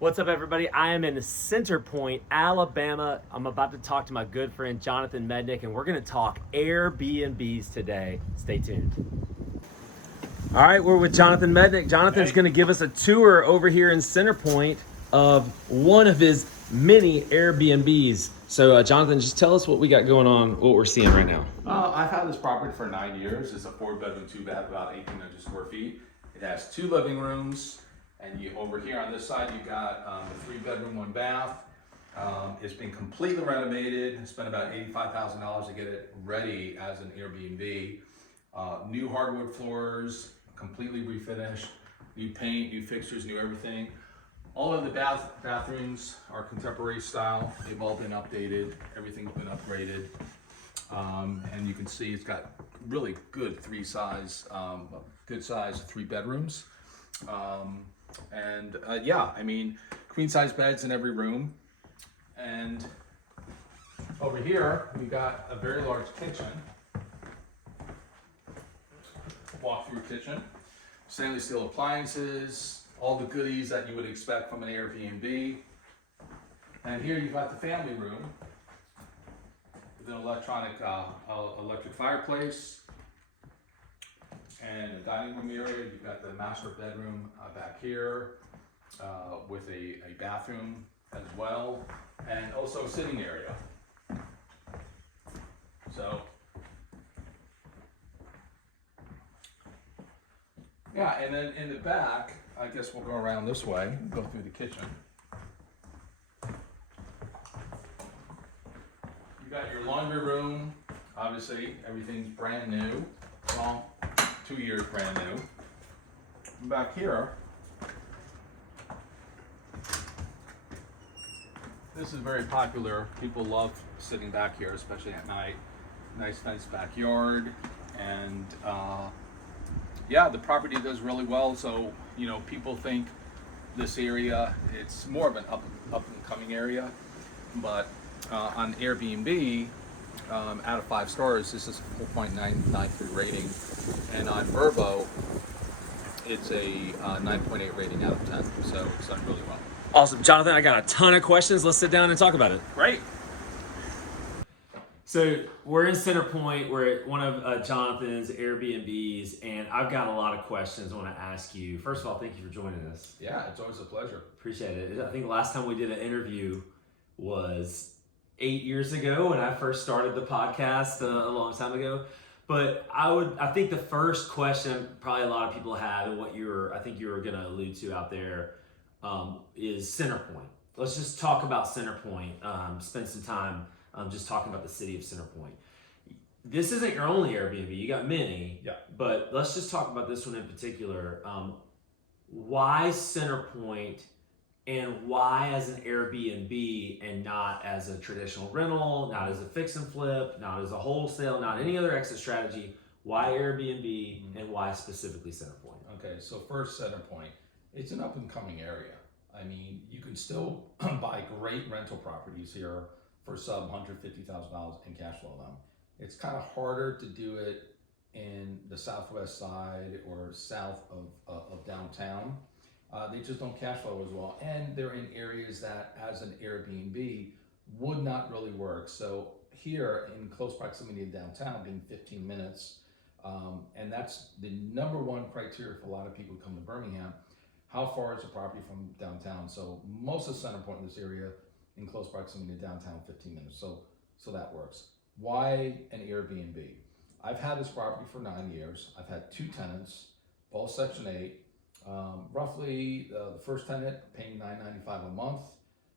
What's up, everybody? I am in Center Point, Alabama. I'm about to talk to my good friend Jonathan Mednick, and we're going to talk Airbnbs today. Stay tuned. All right, we're with Jonathan Mednick. Jonathan's Hey. going to give us a tour over here in Center Point of one of his many Airbnbs. So, Jonathan, just tell us what we got going on, what we're seeing right now. I've had this property for 9 years. It's a 4-bedroom, 2-bath, about 1,800 square feet. It has 2 living rooms, and you over here on this side, you've got a 3-bedroom, 1-bath. It's been completely renovated. I spent about $85,000 to get it ready as an Airbnb. New hardwood floors, completely refinished, new paint, new fixtures, new everything. All of the bathrooms are contemporary style. They've all been updated. Everything's been upgraded. And you can see it's got really good good size 3 bedrooms. Yeah, I mean, queen size beds in every room. And over here, we got a very large kitchen. Walk-through kitchen, stainless steel appliances, all the goodies that you would expect from an Airbnb. And here you've got the family room with an electric fireplace and a dining room area. You've got the master bedroom back here with a bathroom as well, and also a sitting area. So, yeah, and then in the back, I guess we'll go around this way, go through the kitchen. You got your laundry room. Obviously, everything's brand new. Well, 2 years brand new. And back here, this is very popular. People love sitting back here, especially at night. Nice fenced backyard, and yeah, the property does really well. So, you know, people think this area, it's more of an up and coming area, but on Airbnb, out of 5 stars, this is a 4.993 rating, and on Verbo, it's a 9.8 rating out of 10. So it's done really well. Awesome. Jonathan, I got a ton of questions. Let's sit down and talk about it. Great. So we're in Center Point. We're at one of Jonathan's Airbnbs, and I've got a lot of questions I want to ask you. First of all, thank you for joining us. Yeah, it's always a pleasure. Appreciate it. I think the last time we did an interview was 8 years ago when I first started the podcast a long time ago. But I think the first question probably a lot of people have, and what I think you were going to allude to out there, is Center Point. Let's just talk about Center Point. Spend some time just talking about the city of Center Point. This isn't your only Airbnb. You got many. Yeah. But let's just talk about this one in particular. Why Center Point, and why as an Airbnb and not as a traditional rental, not as a fix and flip, not as a wholesale, not any other exit strategy? Why Airbnb, and why specifically Center Point? Okay, so first, Center Point, it's an up and coming area. I mean, you can still buy great rental properties here for sub $150,000 and cash flow them. It's kind of harder to do it in the southwest side or south of downtown. They just don't cash flow as well, and they're in areas that, as an Airbnb, would not really work. So here, in close proximity to downtown, being 15 minutes, and that's the number one criteria for a lot of people who come to Birmingham. How far is the property from downtown? So most of Center Point in this area, in close proximity to downtown, 15 minutes. So that works. Why an Airbnb? I've had this property for 9 years. I've had 2 tenants, both Section 8. Roughly, the first tenant paying $995 a month.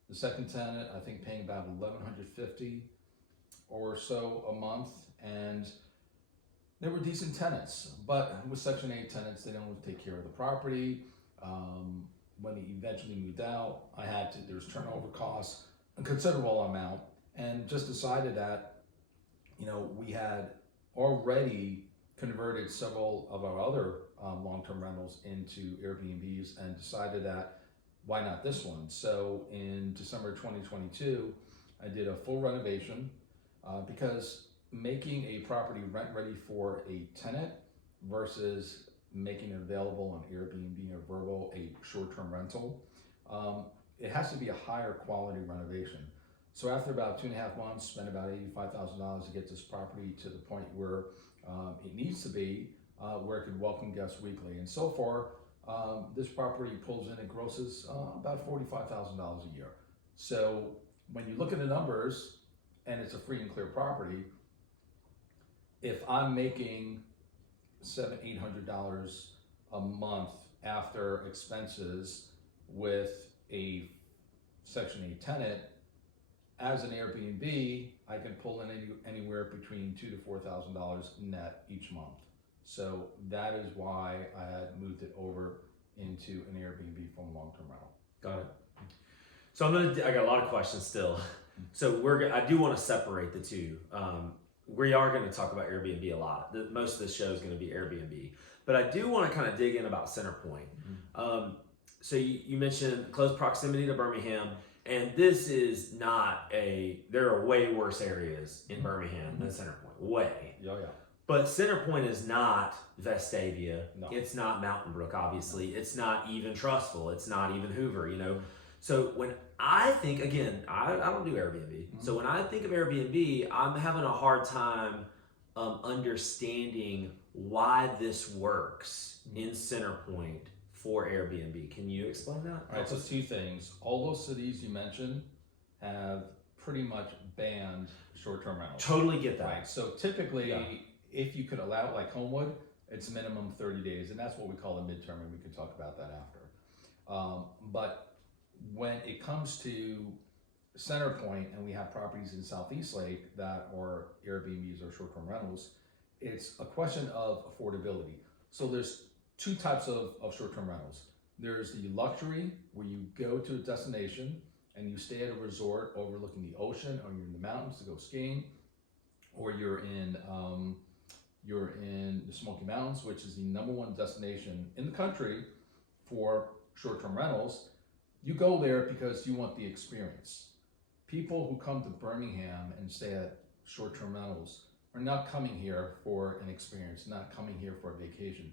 The second tenant, I think, paying about $1,150 or so a month, and they were decent tenants. But with Section 8 tenants, they don't take care of the property. When he eventually moved out, there's turnover costs, a considerable amount, and just decided that, you know, we had already converted several of our other long-term rentals into Airbnbs, and decided that why not this one? So in December 2022, I did a full renovation because making a property rent ready for a tenant versus making it available on Airbnb or Verbo, a short-term rental, it has to be a higher quality renovation. So after about 2.5 months, spend about $85,000 to get this property to the point where it needs to be, where it could welcome guests weekly. And so far, this property pulls in and grosses about $45,000 a year. So when you look at the numbers, and it's a free and clear property, if I'm making $700-800 a month after expenses with a Section 8 tenant, as an Airbnb, I can pull in anywhere between $2,000 to $4,000 net each month. So that is why I had moved it over into an Airbnb from long-term rental. Got it. So I got a lot of questions still. So I do want to separate the two. We are going to talk about Airbnb a lot. Most of the show is going to be Airbnb, but I do want to kind of dig in about Centerpoint. So you mentioned close proximity to Birmingham, and this is not there are way worse areas in Birmingham than Centerpoint, way. Yeah. But Centerpoint is not Vestavia. No. It's not Mountain Brook, obviously. It's not even Trustful. It's not even Hoover, So when I think, again, I don't do Airbnb. So when I think of Airbnb, I'm having a hard time understanding why this works in Centerpoint for Airbnb. Can you explain that? All right, so 2 things. All those cities you mentioned have pretty much banned short-term rentals. Totally get that. Right, so typically, if you could allow it like Homewood, it's minimum 30 days, and that's what we call a midterm, and we can talk about that after. But when it comes to Centerpoint, and we have properties in Southeast Lake that are Airbnbs or short-term rentals, it's a question of affordability. So there's 2 types of short-term rentals. There's the luxury, where you go to a destination and you stay at a resort overlooking the ocean, or you're in the mountains to go skiing, or you're in the Smoky Mountains, which is the #1 destination in the country for short-term rentals. You go there because you want the experience. People who come to Birmingham and stay at short-term rentals are not coming here for an experience, not coming here for a vacation.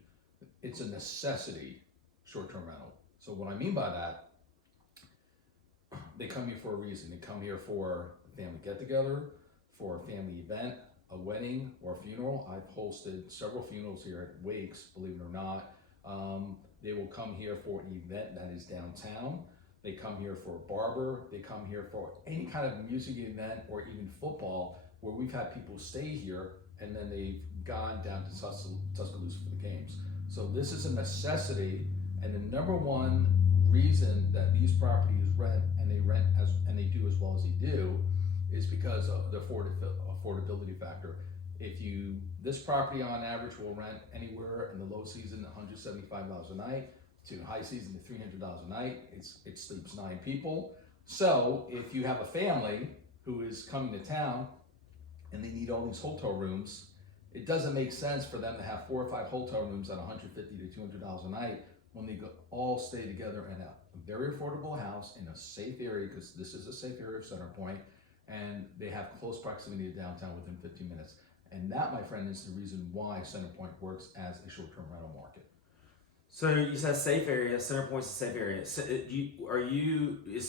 It's a necessity short-term rental. So what I mean by that, they come here for a reason. They come here for a family get-together, for a family event, a wedding, or a funeral. I've hosted several funerals here at wakes, believe it or not. They will come here for an event that is downtown. They come here for a barber. They come here for any kind of music event or even football, where we've had people stay here and then they've gone down to Tuscaloosa for the games. So this is a necessity, and the #1 reason that these properties rent, and they do as well as they do, is because of the affordability factor. This property on average will rent anywhere in the low season $175 a night to high season to $300 a night. It sleeps 9 people. So if you have a family who is coming to town and they need all these hotel rooms, it doesn't make sense for them to have 4 or 5 hotel rooms at $150 to $200 a night when they all stay together in a very affordable house in a safe area, because this is a safe area of Centerpoint, and they have close proximity to downtown within 15 minutes. And that, my friend, is the reason why Centerpoint works as a short-term rental market. So you said safe area. Centerpoint's a safe area. Is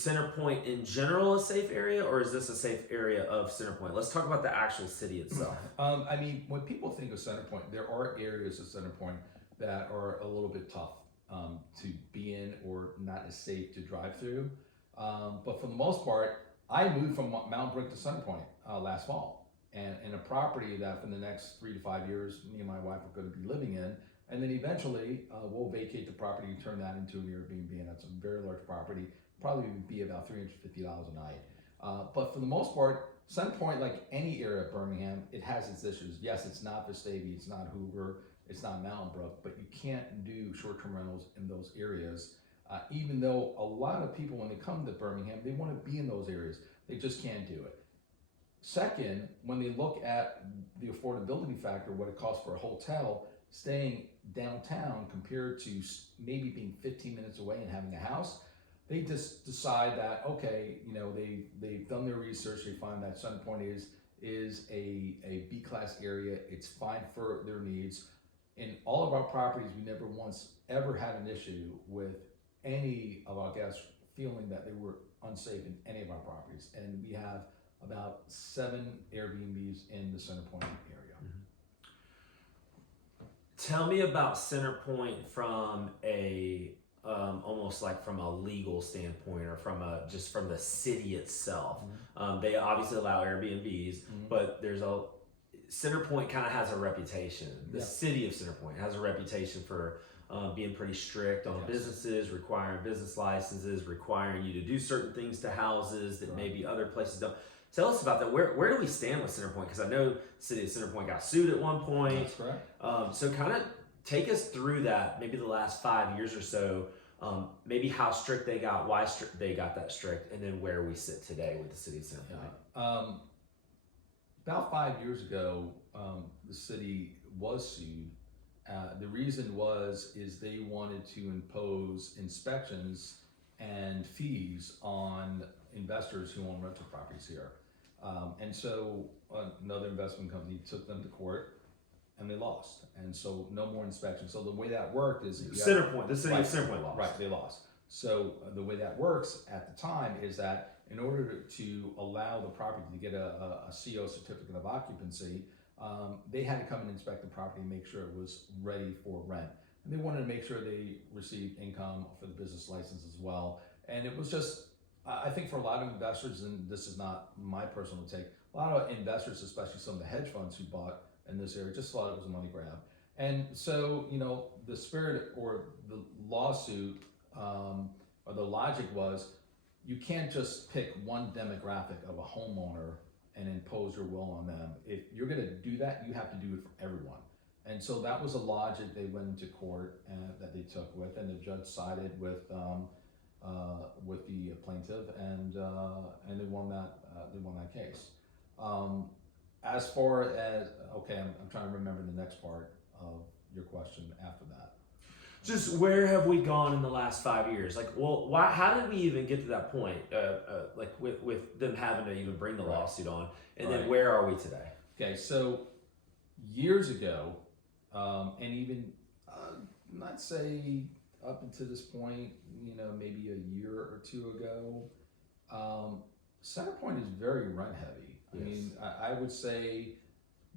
Centerpoint in general a safe area, or is this a safe area of Centerpoint? Let's talk about the actual city itself. I mean, when people think of Centerpoint, there are areas of Centerpoint that are a little bit tough to be in, or not as safe to drive through. But for the most part, I moved from Mountain Brook to Centerpoint last fall, and in a property that for the next 3 to 5 years, me and my wife are going to be living in. And then eventually we'll vacate the property and turn that into an Airbnb, and that's a very large property, probably would be about $350 a night. But for the most part, Centerpoint, like any area of Birmingham, it has its issues. Yes, it's not Vestavia, it's not Hoover, it's not Mountain Brook, but you can't do short-term rentals in those areas. Even though a lot of people, when they come to Birmingham, they want to be in those areas, they just can't do it. Second, when they look at the affordability factor, what it costs for a hotel, staying downtown compared to maybe being 15 minutes away and having a house, they just decide that, okay, they've done their research, they find that Centerpoint is a B-class area, it's fine for their needs. In all of our properties, we never once ever had an issue with any of our guests feeling that they were unsafe in any of our properties. And we have about 7 Airbnbs in the Center Point area. Tell me about Center Point from a almost like from a legal standpoint, or from just from the city itself. They obviously allow Airbnbs, but there's a Center Point kind of has a reputation. The city of Center Point has a reputation for being pretty strict on businesses, requiring business licenses, requiring you to do certain things to houses that maybe other places don't. Tell us about that. Where do we stand with Center Point? Because I know the city of Center Point got sued at one point. That's correct. So kind of take us through that, maybe the last 5 years or so, maybe how strict they got, why they got that strict, and then where we sit today with the city of Center Point. About 5 years ago, the city was sued. The reason is they wanted to impose inspections and fees on investors who own rental properties here. And so another investment company took them to court and they lost. And so no more inspections. So the way that worked is Center Point, the city of Center Point lost. Right, they lost. So the way that works at the time is that in order to allow the property to get a CO, certificate of occupancy, they had to come and inspect the property and make sure it was ready for rent. And they wanted to make sure they received income for the business license as well. And it was just, I think for a lot of investors, and this is not my personal take, a lot of investors, especially some of the hedge funds who bought in this area, just thought it was a money grab. And so, the spirit or the lawsuit or the logic was, you can't just pick one demographic of a homeowner and impose your will on them. If you're going to do that, you have to do it for everyone. And so that was a logic they went into court that they took with, and the judge sided with the plaintiff, and they won that case. As far as I'm trying to remember the next part of your question after that. Just where have we gone in the last 5 years? Like, well, why? How did we even get to that point? Like with them having to even bring the lawsuit on, and then where are we today? Okay, so years ago, and even I'd say up until this point, maybe a year or two ago, Center Point is very rent heavy. I mean, I would say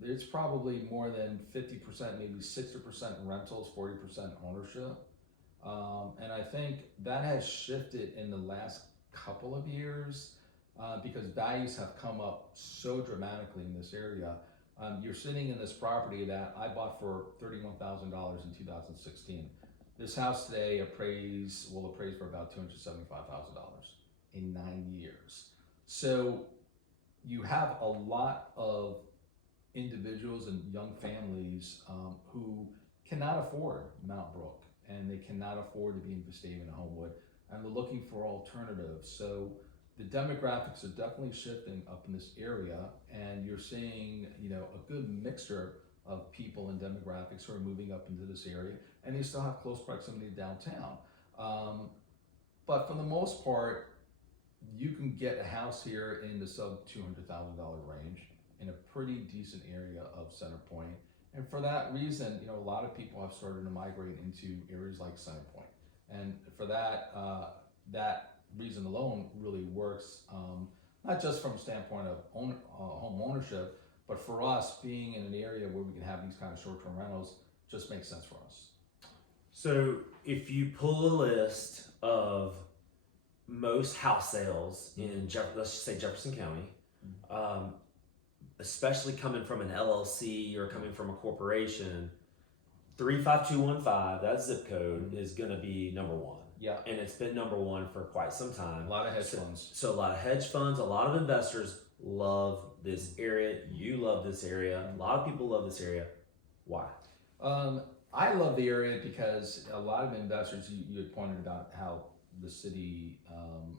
there's probably more than 50%, maybe 60% rentals, 40% ownership. And I think that has shifted in the last couple of years because values have come up so dramatically in this area. You're sitting in this property that I bought for $31,000 in 2016. This house today will appraise for about $275,000 in 9 years. So you have a lot of individuals and young families who cannot afford Mount Brook, and they cannot afford to be in Vestavia and Homewood, and they're looking for alternatives. So the demographics are definitely shifting up in this area, and you're seeing a good mixture of people and demographics who are moving up into this area, and they still have close proximity to downtown. But for the most part, you can get a house here in the sub $200,000 range in a pretty decent area of Center Point. And for that reason, a lot of people have started to migrate into areas like Center Point. And for that, that reason alone really works, not just from a standpoint of home ownership, but for us being in an area where we can have these kind of short-term rentals just makes sense for us. So if you pull a list of most house sales in let's just say Jefferson County, especially coming from an LLC or coming from a corporation, 35215, that zip code is going to be number one. Yeah. And it's been number one for quite some time. A lot of hedge funds. So a lot of hedge funds, a lot of investors love this area. You love this area. A lot of people love this area. Why? I love the area because a lot of investors, you had pointed out how the city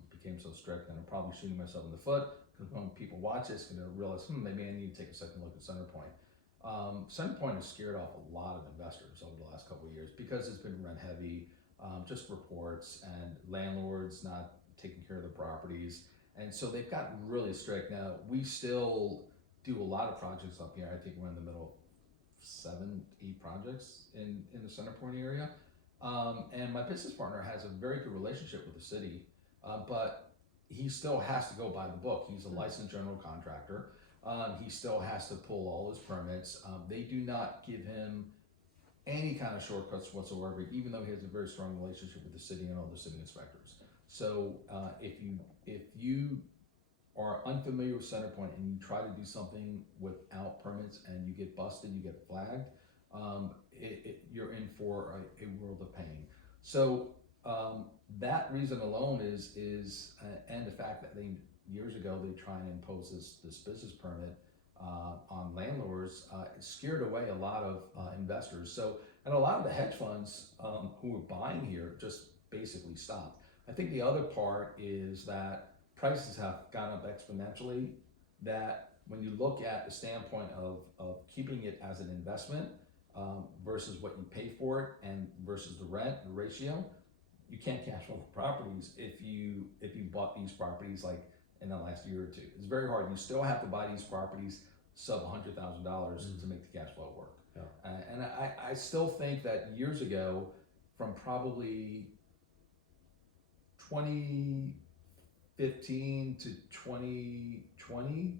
became so strict, and I'm probably shooting myself in the foot because when people watch this, they're going to realize, maybe I need to take a second look at Center Point. Center Point has scared off a lot of investors over the last couple of years because it's been rent heavy, just reports and landlords not taking care of the properties. And so they've gotten really strict. Now, we still do a lot of projects up here. I think we're in the middle of 7, 8 projects in the Center Point area. And my business partner has a very good relationship with the city. but he still has to go by the book. He's a licensed general contractor. He still has to pull all his permits. They do not give him any kind of shortcuts whatsoever, even though he has a very strong relationship with the city and all the city inspectors. So if you are unfamiliar with Centerpoint and you try to do something without permits and you get busted, you get flagged, you're in for a world of pain. So that reason alone is and the fact that years ago they try and impose this business permit on landlords, it scared away a lot of investors. So, and a lot of the hedge funds who were buying here just basically stopped. I think the other part is that prices have gone up exponentially, that when you look at the standpoint of keeping it as an investment versus what you pay for it and versus the rent, the ratio, you can't cash flow properties if you bought these properties like in the last year or two. It's very hard. You still have to buy these properties sub $100,000 to make the cash flow work. Yeah. And I still think that years ago, from probably 2015 to 2020,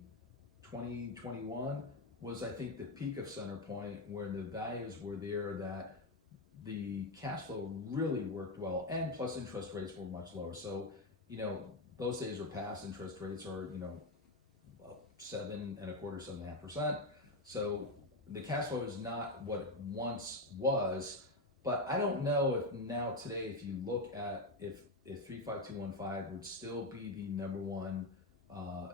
2021 was, I think, the peak of Centerpoint, where the values were there, that the cash flow really worked well, and plus interest rates were much lower. So, those days are past. Interest rates are, 7.25%, 7.5%. So the cash flow is not what it once was, but I don't know if now today, if you look at if 35215 would still be the #1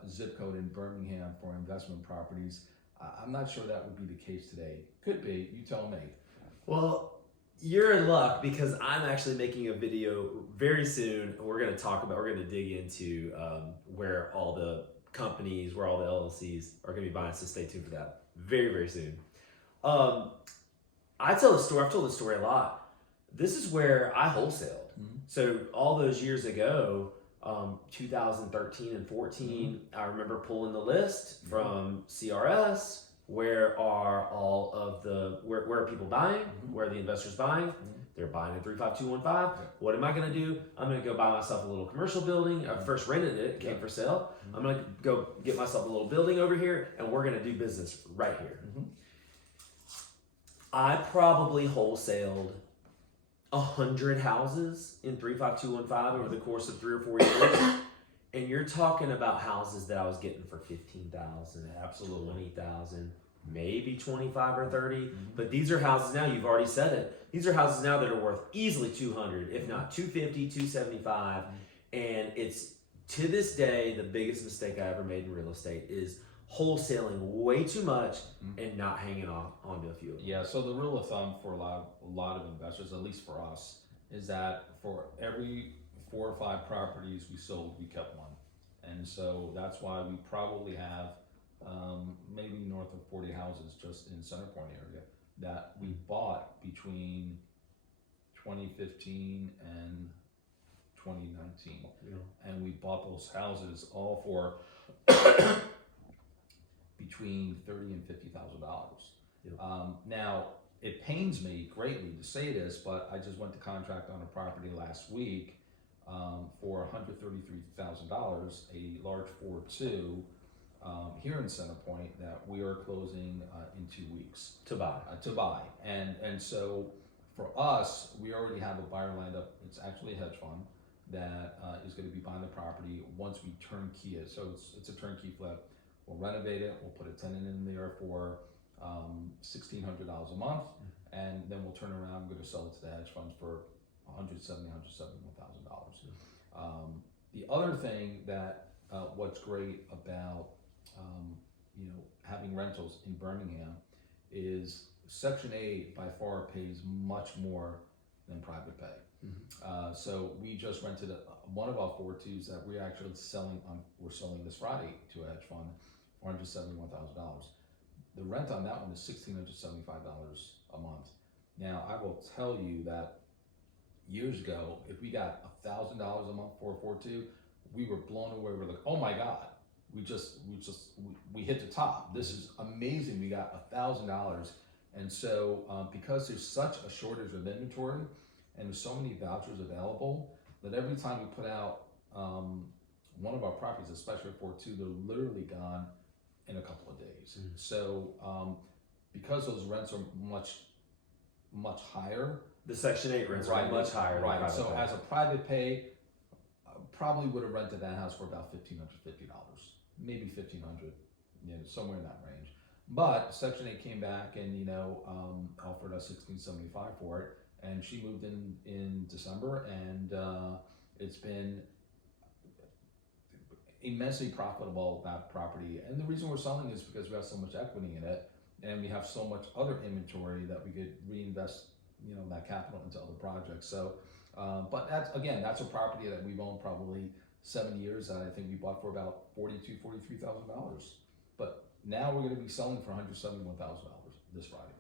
zip code in Birmingham for investment properties. I'm not sure that would be the case today. Could be, you tell me. Well, you're in luck, because I'm actually making a video very soon. We're going to dig into where all the companies, where all the LLCs are going to be buying, so stay tuned for that very, very soon. I've told this story a lot. This is where I wholesaled. Mm-hmm. So all those years ago, 2013 and 14, I remember pulling the list from STRs. Where are all of where are people buying? Where are the investors buying? They're buying in 35215. What am I going to do? I'm going to go buy myself a little commercial building. I first rented it, came for sale. I'm going to go get myself a little building over here, and we're going to do business right here. I probably wholesaled 100 houses in 35215 over the course of 3 or 4 years. And you're talking about houses that I was getting for $15,000, absolutely $20,000, maybe 25 or 30. But these are houses now, you've already said it. These are houses now that are worth easily 200, if not 250, 275. And it's, to this day, the biggest mistake I ever made in real estate is wholesaling way too much and not hanging onto a few of them. Yeah, so the rule of thumb for a lot of investors, at least for us, is that for every 4 or 5 properties we sold, we kept one. And so that's why we probably have maybe north of 40 houses just in Centerpoint area that we bought between 2015 and 2019. And we bought those houses all for between $30,000 and $50,000. Now, it pains me greatly to say this, but I just went to contract on a property last week for $133,000, a large 4.2 here in Centerpoint, that we are closing in 2 weeks to buy. And so for us, we already have a buyer lined up. It's actually a hedge fund that is going to be buying the property once we turnkey it. So it's a turnkey flip. We'll renovate it. We'll put a tenant in there for $1,600 a month, and then we'll turn around. I'm going to sell it to the hedge funds for $171,000. The other thing that what's great about having rentals in Birmingham is Section 8 by far pays much more than private pay. So we just rented one of our 4.2s that we're actually we're selling this Friday to a hedge fund for $171,000. The rent on that one is $1,675 a month. Now, I will tell you that years ago, if we got $1,000 a month for a 4.2, we were blown away. We're like, oh my God, we hit the top. This is amazing. We got $1,000. And so because there's such a shortage of inventory and there's so many vouchers available, that every time we put out one of our properties, especially for 2, they're literally gone in a couple of days. So because those rents are much higher, The Section 8 rents are much higher. Right. Than So pay. as a private pay, probably would have rented that house for about $1,550, maybe $1,500, somewhere in that range. But Section 8 came back and offered us $1,675 for it, and she moved in December, and it's been immensely profitable, that property. And the reason we're selling is because we have so much equity in it, and we have so much other inventory that we could reinvest that capital into other projects. So but that's a property that we've owned probably 7 years, that I think we bought for about $43,000. But now we're going to be selling for $171,000 this Friday.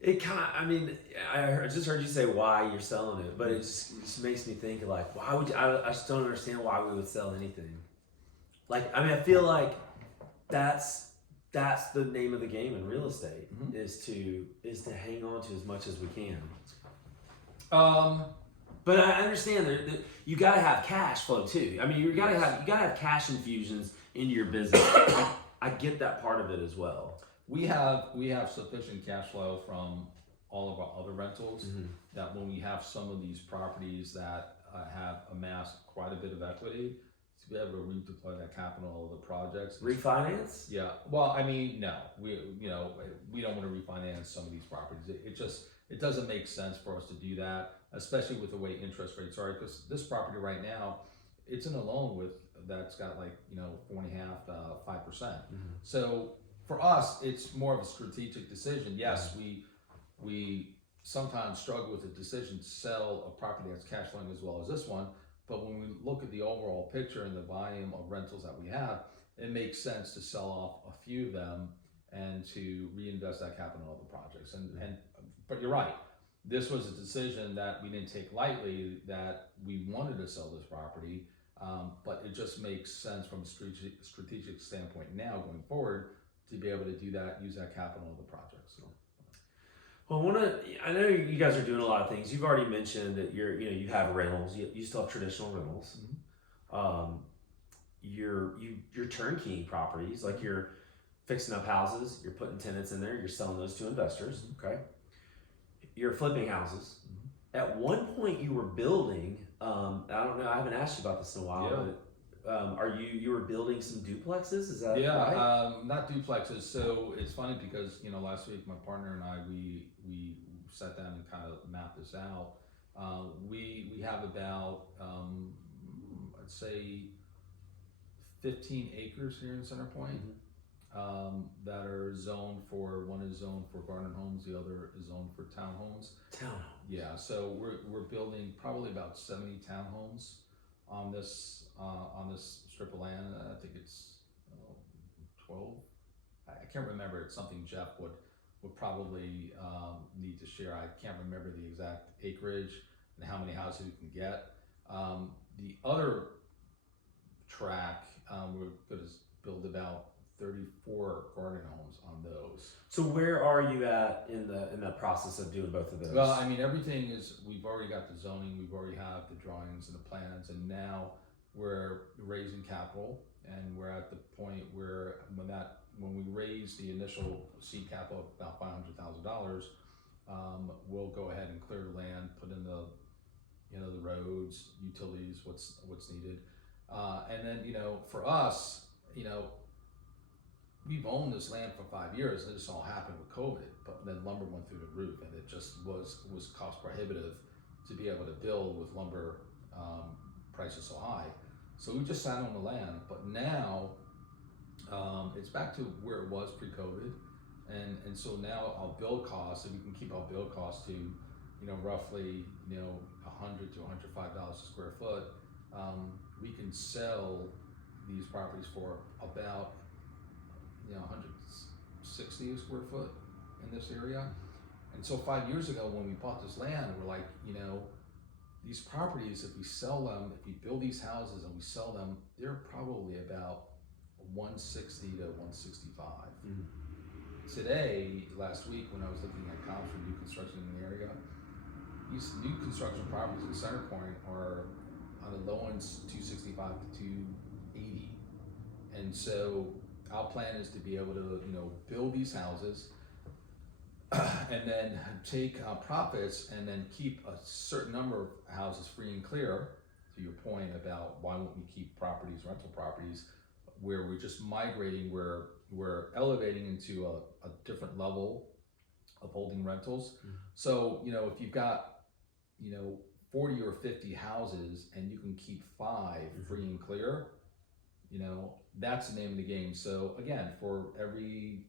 It kind of, I mean, I just heard you say why you're selling it, but it just makes me think like, why would you, I just don't understand why we would sell anything. Like, I mean, I feel like that's the name of the game in real estate, is to hang on to as much as we can. But I understand that you got to have cash flow too. I mean, you got to have cash infusions into your business. I get that part of it as well. We have sufficient cash flow from all of our other rentals, that when we have some of these properties that have amassed quite a bit of equity, to be able to redeploy that capital of the projects. Refinance? Yeah. Well, I mean, no, we don't want to refinance some of these properties. It doesn't make sense for us to do that, especially with the way interest rates are. Because this property right now, it's in a loan that's got 4.5% to 5%. So for us, it's more of a strategic decision. Yes, we sometimes struggle with the decision to sell a property that's cash flowing as well as this one. But when we look at the overall picture and the volume of rentals that we have, it makes sense to sell off a few of them and to reinvest that capital in other projects. But you're right. This was a decision that we didn't take lightly, that we wanted to sell this property, but it just makes sense from a strategic standpoint now going forward to be able to do that, use that capital in other projects. So. Well, I know you guys are doing a lot of things. You've already mentioned that you have rentals. You still have traditional rentals. You're turnkey properties, like you're fixing up houses. You're putting tenants in there. You're selling those to investors. Okay. You're flipping houses. At one point, you were building. I don't know. I haven't asked you about this in a while. Yeah. But you were building some duplexes? Is that right? Not duplexes. So it's funny because last week my partner and I we sat down and kind of mapped this out. We have about I'd say 15 acres here in Center Point, that are zoned for. One is zoned for garden homes. The other is zoned for townhomes. Yeah. So we're building probably about 70 townhomes on this strip of land. I think it's 12. I can't remember. It's something Jeff would probably need to share. I can't remember the exact acreage and how many houses we can get. The other track, we're going to build about 34 garden homes on those. So where are you at in the process of doing both of those? Well, I mean, everything is, we've already got the zoning, we've already have the drawings and the plans, and now we're raising capital, and we're at the point where when we raise the initial seed capital of about $500,000, we'll go ahead and clear the land, put in the the roads, utilities, what's needed, and then for us, we've owned this land for 5 years, and this all happened with COVID, but then lumber went through the roof, and it just was cost prohibitive to be able to build with lumber prices so high. So we just sat on the land, but now it's back to where it was pre-COVID, and so now our build costs, if we can keep our build costs to roughly $100 to $105 a square foot, we can sell these properties for about 160 a square foot in this area. And so 5 years ago when we bought this land, we're like, these properties, if we sell them, if we build these houses and we sell them, they're probably about 160 to 165. Today, last week, when I was looking at comps for new construction in the area, these new construction properties in Center Point are one's 265 to 280. And so our plan is to be able to, build these houses and then take profits and then keep a certain number of houses free and clear. To your point about why won't we keep properties, rental properties, where we're just migrating, where we're elevating into a different level of holding rentals. So, if you've got, 40 or 50 houses and you can keep 5 free and clear, that's the name of the game. So again, for every,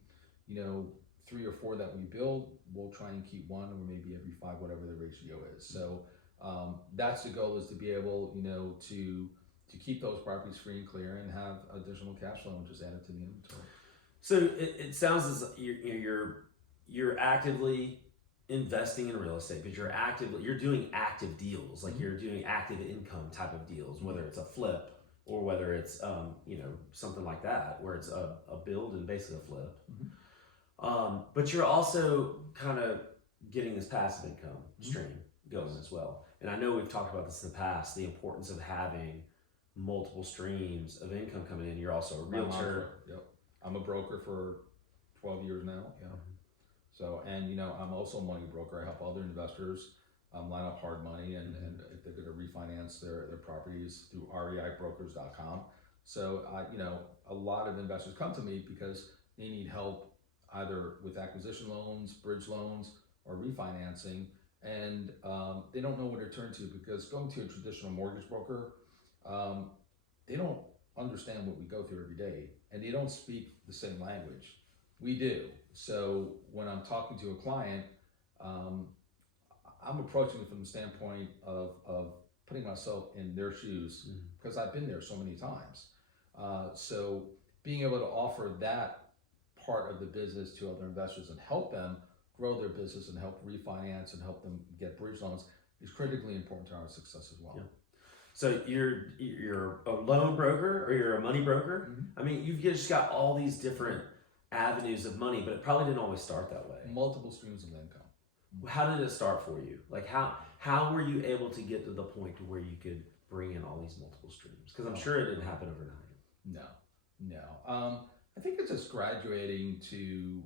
3 or 4 that we build, we'll try and keep 1, or maybe every 5, whatever the ratio is. So that's the goal, is to be able, to keep those properties free and clear and have additional cash flow and just add it to the inventory. So it sounds as you're actively investing in real estate, but you're doing active deals, like you're doing active income type of deals, whether it's a flip or whether it's something like that, where it's a build and basically a flip. But you're also kind of getting this passive income stream going as well. And I know we've talked about this in the past, the importance of having multiple streams of income coming in. You're also a realtor. Yep. I'm a broker for 12 years now. Yeah. So, and I'm also a money broker. I help other investors line up hard money, and if they're going to refinance their properties through reibrokers.com. So, a lot of investors come to me because they need help either with acquisition loans, bridge loans, or refinancing, and they don't know where to turn to, because going to a traditional mortgage broker, they don't understand what we go through every day, and they don't speak the same language. We do. So when I'm talking to a client, I'm approaching it from the standpoint of putting myself in their shoes, because I've been there so many times. So being able to offer that part of the business to other investors and help them grow their business and help refinance and help them get bridge loans is critically important to our success as well. Yeah. So you're a loan broker, or you're a money broker. I mean, you've just got all these different avenues of money, but it probably didn't always start that way. Multiple streams of income. How did it start for you? Like how were you able to get to the point to where you could bring in all these multiple streams? Because I'm sure it didn't happen overnight. No. I think it's just graduating to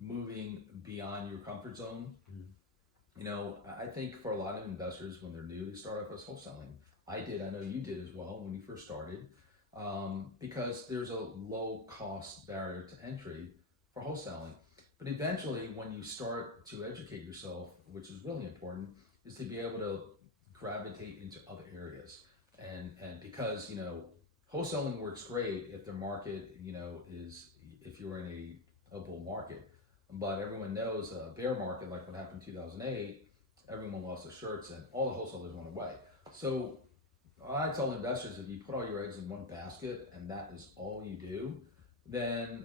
moving beyond your comfort zone. I think for a lot of investors, when they're new, they start off as wholesaling. I did. I know you did as well when you first started, because there's a low cost barrier to entry for wholesaling. But eventually, when you start to educate yourself, which is really important, is to be able to gravitate into other areas. And because, wholesaling works great if the market, is, if you're in a bull market. But everyone knows a bear market, like what happened in 2008, everyone lost their shirts and all the wholesalers went away. So I tell investors, if you put all your eggs in one basket and that is all you do, then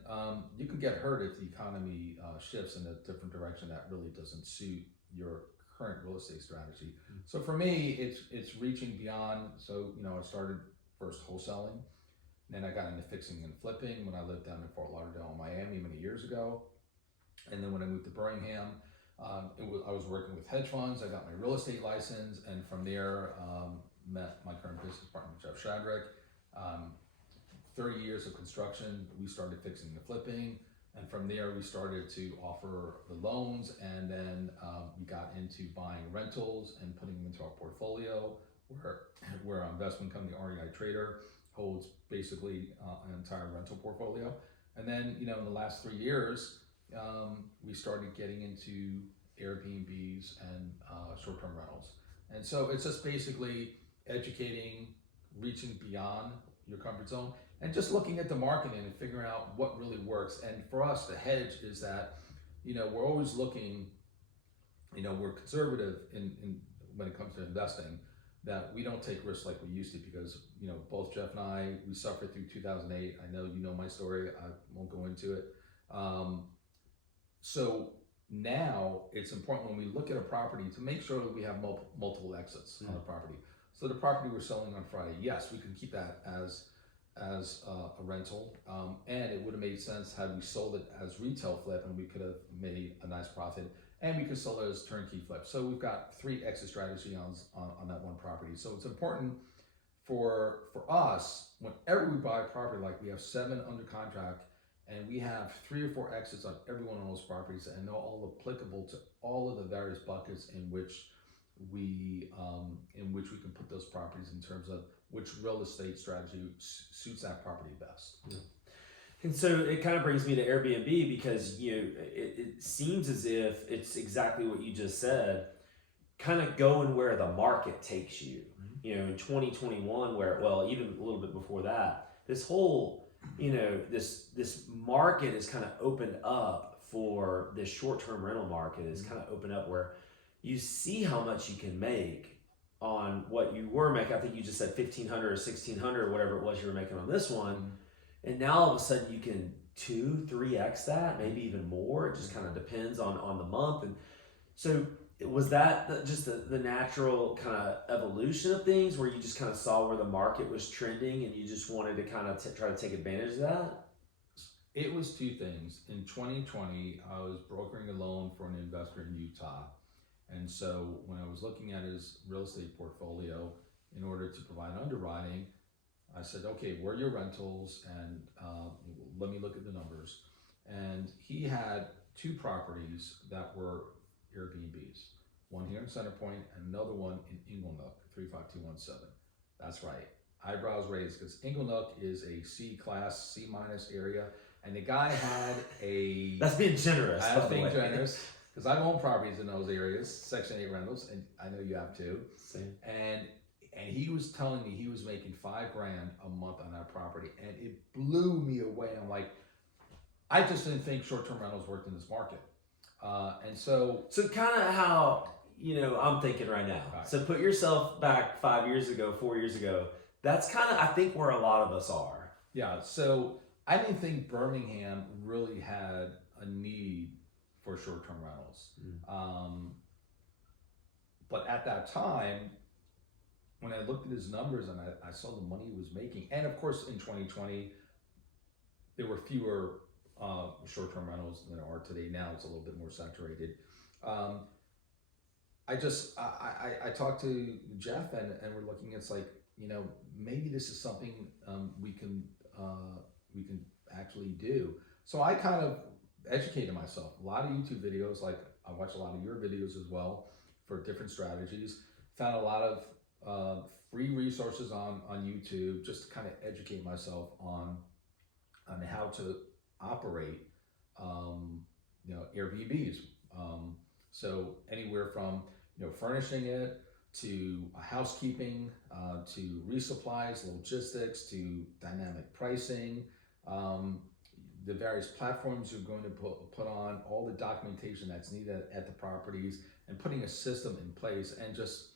you can get hurt if the economy shifts in a different direction that really doesn't suit your current real estate strategy. So for me, it's reaching beyond. So I started first wholesaling, then I got into fixing and flipping when I lived down in Fort Lauderdale, Miami, many years ago. And then when I moved to Birmingham, I was working with hedge funds. I got my real estate license, and from there met my current business partner, Jeff Shadrack. 30 years of construction, we started fixing and flipping, and from there we started to offer the loans, and then we got into buying rentals and putting them into our portfolio, where our investment company, REI Trader, holds basically an entire rental portfolio. And then, in the last 3 years, we started getting into Airbnbs and short-term rentals. And so it's just basically educating, reaching beyond your comfort zone, and just looking at the marketing and figuring out what really works. And for us, the hedge is that, we're always looking, we're conservative in when it comes to investing, that we don't take risks like we used to, because, both Jeff and I, we suffered through 2008. I know you know my story. I won't go into it. So now it's important when we look at a property to make sure that we have multiple exits on the property. So the property we're selling on Friday, yes, we can keep that as a rental, and it would have made sense had we sold it as retail flip, and we could have made a nice profit and we can sell it as turnkey flip. So we've got 3 exit strategy on that one property. So it's important for us, whenever we buy a property, like we have 7 under contract, and we have 3 or 4 exits on every one of those properties, and they're all applicable to all of the various buckets in which we can put those properties in terms of which real estate strategy suits that property best. Yeah. And so it kind of brings me to Airbnb, because it seems as if it's exactly what you just said, kind of going where the market takes you. In 2021, even a little bit before that, this whole this market is kind of opened up for this short-term rental market is kind of opened up where you see how much you can make on what you were making. I think you just said 1,500 or 1,600 or whatever it was you were making on this one. And now all of a sudden you can 2-3x that, maybe even more. It just kind of depends on the month. And so was that just the natural kind of evolution of things, where you just kind of saw where the market was trending and you just wanted to kind of try to take advantage of that? It was 2 things. In 2020, I was brokering a loan for an investor in Utah. And so when I was looking at his real estate portfolio, in order to provide underwriting, I said, okay, where are your rentals? And let me look at the numbers. And he had 2 properties that were Airbnbs. One here in Center Point and another one in Inglenook, 35217. That's right. Eyebrows raised, because Inglenook is a C-class, C- area. And the guy had a... That's being generous. That's being generous. Because I own properties in those areas, Section 8 rentals, and I know you have too. Same. And he was telling me he was making $5,000 a month on that property, and it blew me away. I'm like, I just didn't think short-term rentals worked in this market. So kind of how I'm thinking right now. Right. So put yourself back 5 years ago, 4 years ago. That's kind of, I think, where a lot of us are. Yeah. So I didn't think Birmingham really had a need for short-term rentals. But at that time, when I looked at his numbers and I saw the money he was making, and of course in 2020, there were fewer short-term rentals than there are today. Now it's a little bit more saturated. I talked to Jeff and we're looking, it's like, maybe this is something we can actually do. So I kind of educated myself. A lot of YouTube videos, like I watch a lot of your videos as well for different strategies. Found a lot of free resources on YouTube just to kind of educate myself on how to operate Airbnbs. So anywhere from furnishing it to housekeeping, to resupplies, logistics, to dynamic pricing, the various platforms you're going to put on, all the documentation that's needed at the properties, and putting a system in place, and just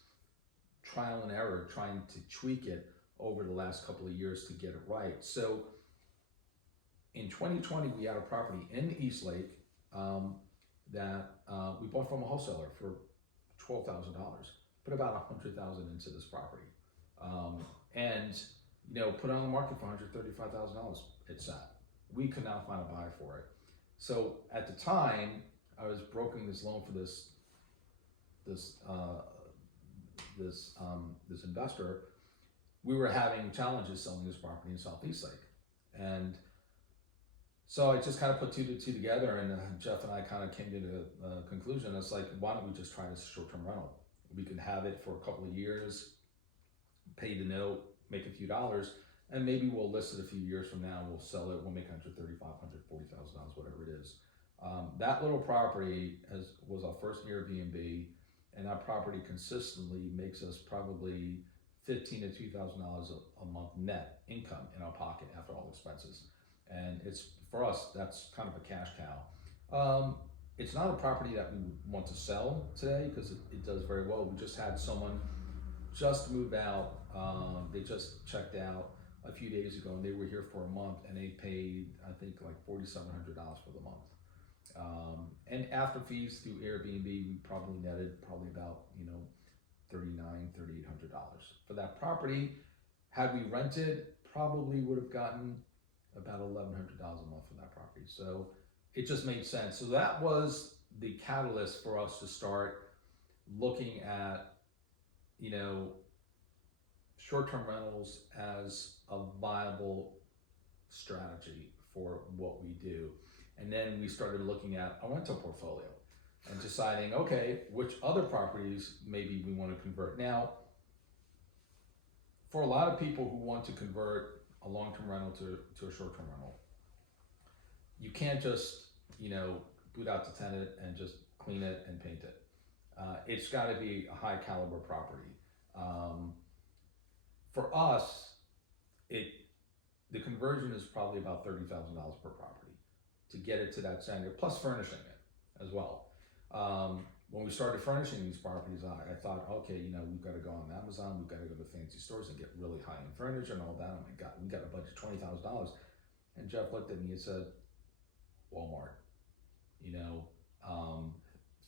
trial and error, trying to tweak it over the last couple of years to get it right. So in 2020, we had a property in Eastlake that we bought from a wholesaler for $12,000, put about $100,000 into this property, and put it on the market for $135,000. It sat. We could not find a buyer for it. So at the time, I was brokering this loan for this investor. We were having challenges selling this property in South Eastlake, and so I just kind of put 2 to 2 together, and Jeff and I kind of came to the conclusion. It's like, why don't we just try this short-term rental? We can have it for a couple of years, pay the note, make a few dollars, and maybe we'll list it a few years from now. We'll sell it. We'll make $135,000, $140,000, whatever it is. That little property was our first Airbnb, and that property consistently makes us probably $1,500 to $2,000 a month net income in our pocket after all expenses. And it's, for us, that's kind of a cash cow. It's not a property that we want to sell today because it does very well. We just had someone just move out. They just checked out a few days ago, and they were here for a month, and they paid, I think, like $4,700 for the month. And after fees through Airbnb, we probably netted about $3,900, $3,800 for that property. Had we rented, probably would have gotten about $1,100 a month for that property. So it just made sense. So that was the catalyst for us to start looking at, you know, short-term rentals as a viable strategy for what we do. And then we started looking at a rental portfolio and deciding, okay, which other properties maybe we want to convert. Now, for a lot of people who want to convert a long-term rental to a short-term rental, you can't just, you know, boot out the tenant and just clean it and paint it. It's got to be a high caliber property. For us, the conversion is probably about $30,000 per property to get it to that standard, plus furnishing it as well. When we started furnishing these properties, I thought, okay, you know, we've got to go on Amazon, we've got to go to fancy stores and get really high-end furniture and all that. Oh my God, we got a budget $20,000. And Jeff looked at me and said, Walmart, you know,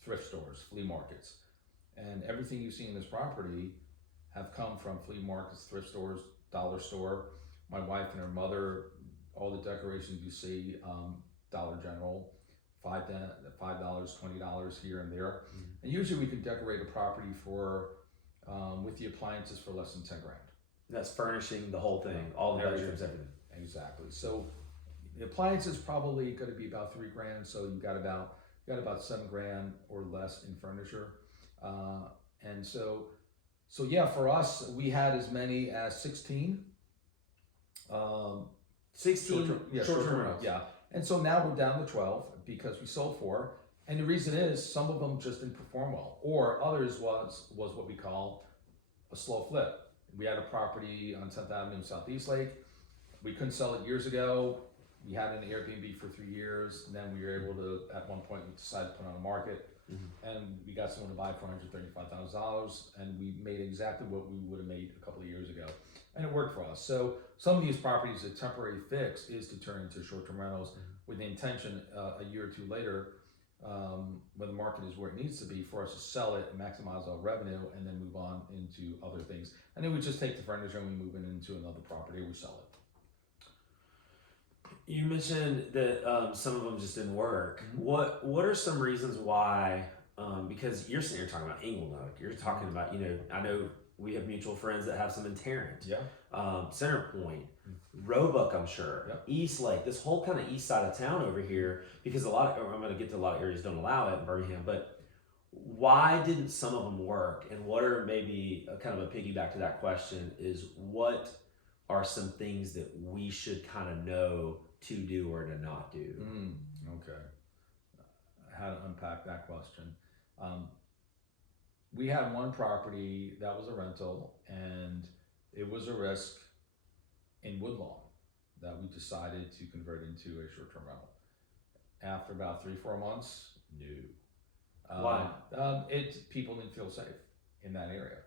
thrift stores, flea markets, and everything you see in this property have come from flea markets, thrift stores, dollar store. My wife and her mother, all the decorations you see, Dollar General, $5, $20 here and there. Mm-hmm. And usually we can decorate a property for, with the appliances for less than 10 grand. That's furnishing the whole thing, all the bedrooms, everything. Exactly. So the appliance is probably going to be about 3 grand. So you got about 7 grand or less in furniture. And so yeah, for us, we had as many as 16. 16 short-term rentals. Yeah. And so now we're down to 12 because we sold 4. And the reason is some of them just didn't perform well, or others was what we call a slow flip. We had a property on 10th Avenue in Southeast Lake. We couldn't sell it years ago. We had an Airbnb for 3 years, and then we were able to, at one point, we decided to put it on the market, and we got someone to buy for $135,000, and we made exactly what we would have made a couple of years ago, and it worked for us. So some of these properties, a temporary fix is to turn into short-term rentals with the intention a year or 2 later, when the market is where it needs to be, for us to sell it and maximize our revenue, and then move on into other things. And then we just take the furniture and we move it into another property, or we sell it. You mentioned that some of them just didn't work. Mm-hmm. What are some reasons why? Because you're sitting here talking about Inglenook. You're talking about, you know, I know we have mutual friends that have some in Tarrant. Yeah. Centerpoint, Roebuck, I'm sure. Yep. East Lake, this whole kind of east side of town over here, because I'm going to get to a lot of areas don't allow it in Birmingham, but why didn't some of them work? And what are maybe kind of a piggyback to that question is, what are some things that we should kind of know to do or to not do? Okay. How to unpack that question. We had one property that was a rental, and it was a risk in Woodlawn that we decided to convert into a short-term rental. After about 3-4 months, no. Why? People didn't feel safe in that area.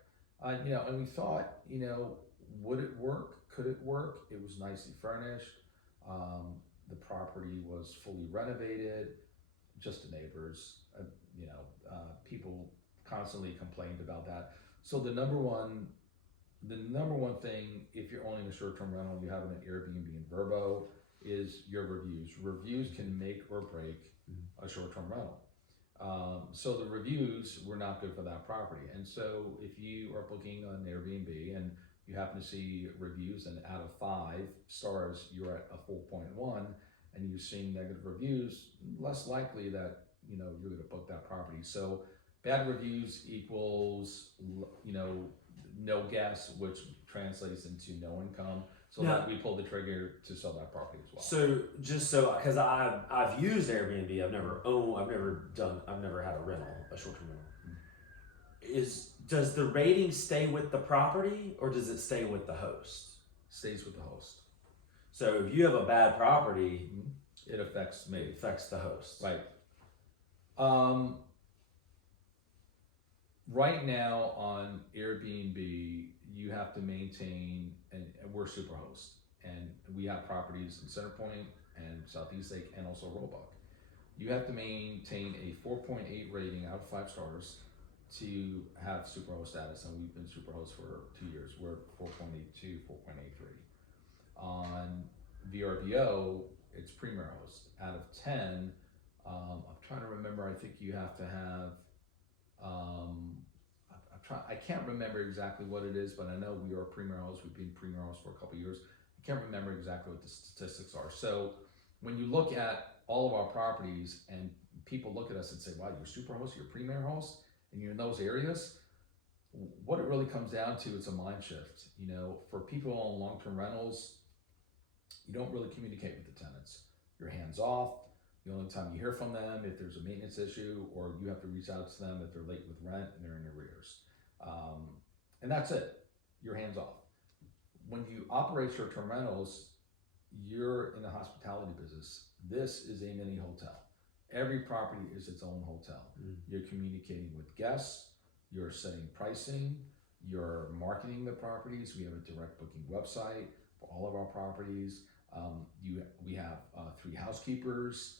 You know, and we thought, you know, would it work? Could it work? It was nicely furnished. The property was fully renovated. Just the neighbors, people constantly complained about that. So the number one thing, if you're owning a short-term rental and you have an Airbnb in Verbo, is your reviews. Reviews can make or break a short-term rental. So the reviews were not good for that property. And so if you are booking on Airbnb and you happen to see reviews, and out of 5 stars, you're at a 4.1, and you're seeing negative reviews, less likely that, you know, you're going to book that property. So bad reviews equals, you know, no guess, which translates into no income. So that we pulled the trigger to sell that property as well. So because I've used Airbnb, I've never had a short-term rental. Does the rating stay with the property, or does it stay with the host? Stays with the host. So if you have a bad property, it affects me. It affects the host. Right. Right now on Airbnb, you have to maintain, and we're Superhost, and we have properties in Centerpoint and Southeast Lake and also Roebuck. You have to maintain a 4.8 rating out of 5 stars to have Superhost status, and we've been Superhost for 2 years. We're 4.82, 4.83. On VRBO, it's Premier Host. Out of 10, I'm trying to remember. I think you have to have. I can't remember exactly what it is, but I know we are premier host. We've been premier host for a couple of years. I can't remember exactly what the statistics are. So when you look at all of our properties and people look at us and say, "Wow, you're super host, you're premier host, and you're in those areas." What it really comes down to, it's a mind shift. For people on long-term rentals, you don't really communicate with the tenants. You're hands off. The only time you hear from them if there's a maintenance issue, or you have to reach out to them if they're late with rent and they're in arrears. And that's it. You're hands off. When you operate short-term rentals, you're in the hospitality business. This is a mini hotel. Every property is its own hotel. You're communicating with guests. You're setting pricing. You're marketing the properties. We have a direct booking website for all of our properties. We have 3 housekeepers.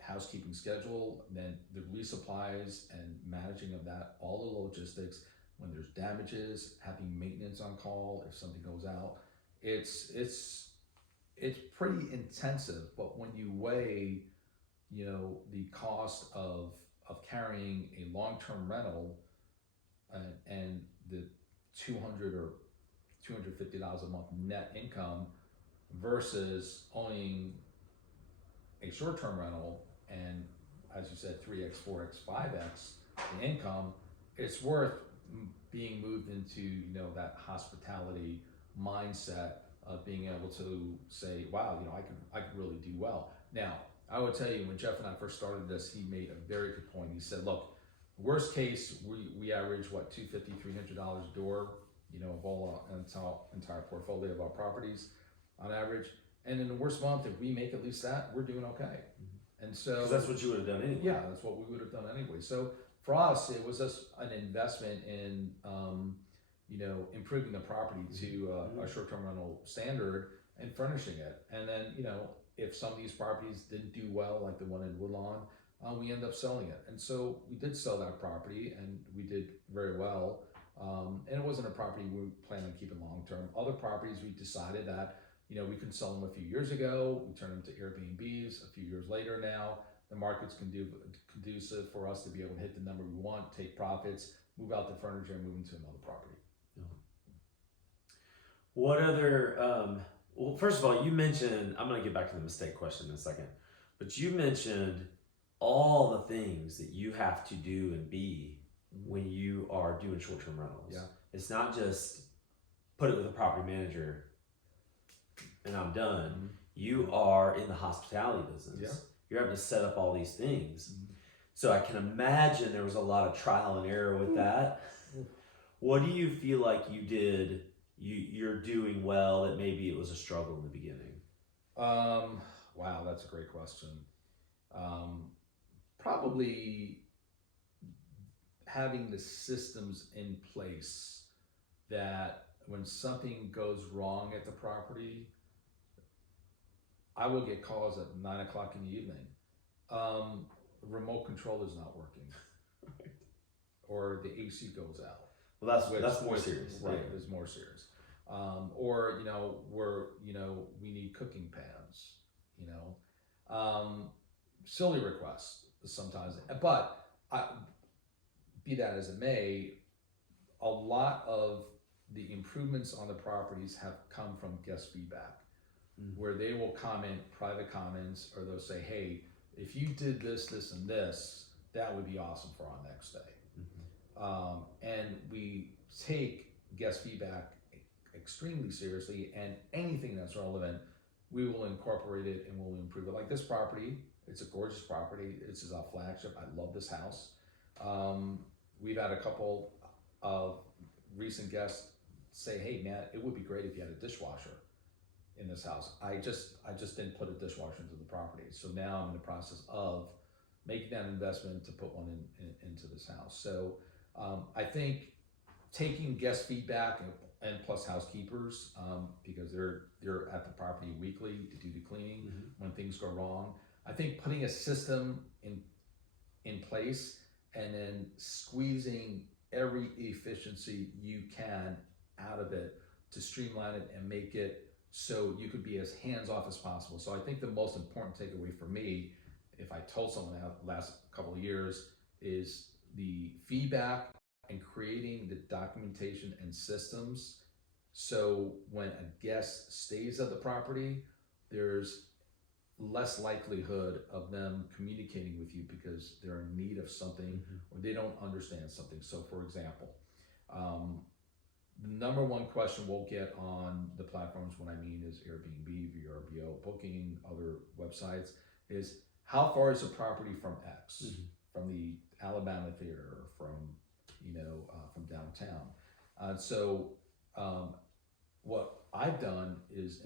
Housekeeping schedule, then the resupplies and managing of that, all the logistics. When there's damages, having maintenance on call if something goes out. It's pretty intensive. But when you weigh, the cost of carrying a long-term rental and the $200 or $250 a month net income versus owning a short-term rental, and as you said, 3x, 4x, 5x the income, it's worth being moved into that hospitality mindset of being able to say, wow, I could really do well. Now, I would tell you, when Jeff and I first started this, he made a very good point. He said, look, worst case, we average what, $250, $300 a door, of all entire portfolio of our properties on average. And in the worst month, if we make at least that, we're doing okay. And so, because that's what you would have done anyway. Yeah, that's what we would have done anyway. So for us, it was just an investment in, improving the property to a short-term rental standard and furnishing it. And then, if some of these properties didn't do well, like the one in Woodlawn, we end up selling it. And so we did sell that property, and we did very well. And it wasn't a property we planned on keeping long-term. Other properties, we decided that we couldn't sell them a few years ago. We turned them to Airbnbs a few years later now. The market's conducive for us to be able to hit the number we want, take profits, move out the furniture, and move into another property. What other, well, first of all, you mentioned, I'm going to get back to the mistake question in a second, but you mentioned all the things that you have to do and be when you are doing short-term rentals. Yeah. It's not just put it with a property manager and I'm done. You are in the hospitality business. Yeah. You're having to set up all these things. So I can imagine there was a lot of trial and error with that. What do you feel like you did, you're doing well, that maybe it was a struggle in the beginning? Wow, that's a great question. Probably having the systems in place that when something goes wrong at the property, I will get calls at 9 o'clock in the evening. Remote control is not working, or the AC goes out. Well, that's more serious, right? Yeah. It's more serious. Or we need cooking pans. Silly requests sometimes, but be that as it may, a lot of the improvements on the properties have come from guest feedback, where they will comment private comments, or they'll say, hey, if you did this, this, and this, that would be awesome for our next day. And we take guest feedback extremely seriously, and anything that's relevant, we will incorporate it and we'll improve it. Like this property, it's a gorgeous property. This is our flagship. I love this house. We've had a couple of recent guests say, hey, Matt, it would be great if you had a dishwasher in this house. I just didn't put a dishwasher into the property. So now I'm in the process of making that investment to put one into this house. So I think taking guest feedback and plus housekeepers, because they're at the property weekly to do the cleaning when things go wrong. I think putting a system in place and then squeezing every efficiency you can out of it to streamline it and make it so you could be as hands-off as possible. So I think the most important takeaway for me if I told someone that last couple of years, is the feedback and creating the documentation and systems. So when a guest stays at the property, there's less likelihood of them communicating with you because they're in need of something or they don't understand something. So for example, the number one question we'll get on the platforms, when I mean is Airbnb, VRBO, Booking, other websites, is how far is the property from X, from the Alabama theater, from from downtown. What I've done is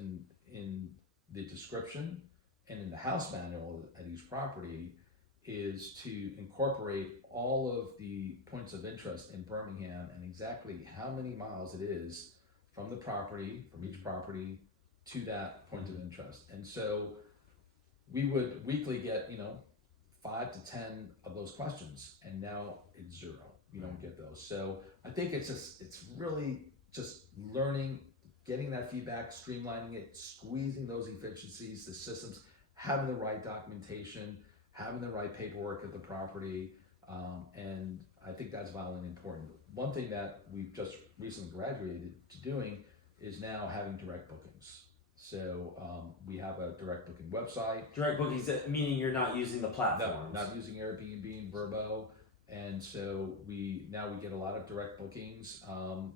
in the description and in the house manual at each property is to incorporate all of the points of interest in Birmingham and exactly how many miles it is from the property, from each property to that point of interest. And so we would weekly get, 5 to 10 of those questions, and now it's 0. You don't get those. So I think it's really just learning, getting that feedback, streamlining it, squeezing those efficiencies, the systems, having the right documentation, having the right paperwork at the property, and I think that's vitally important. One thing that we've just recently graduated to doing is now having direct bookings. So we have a direct booking website. Direct bookings, meaning you're not using the platforms. No, not using Airbnb and Vrbo. And so we get a lot of direct bookings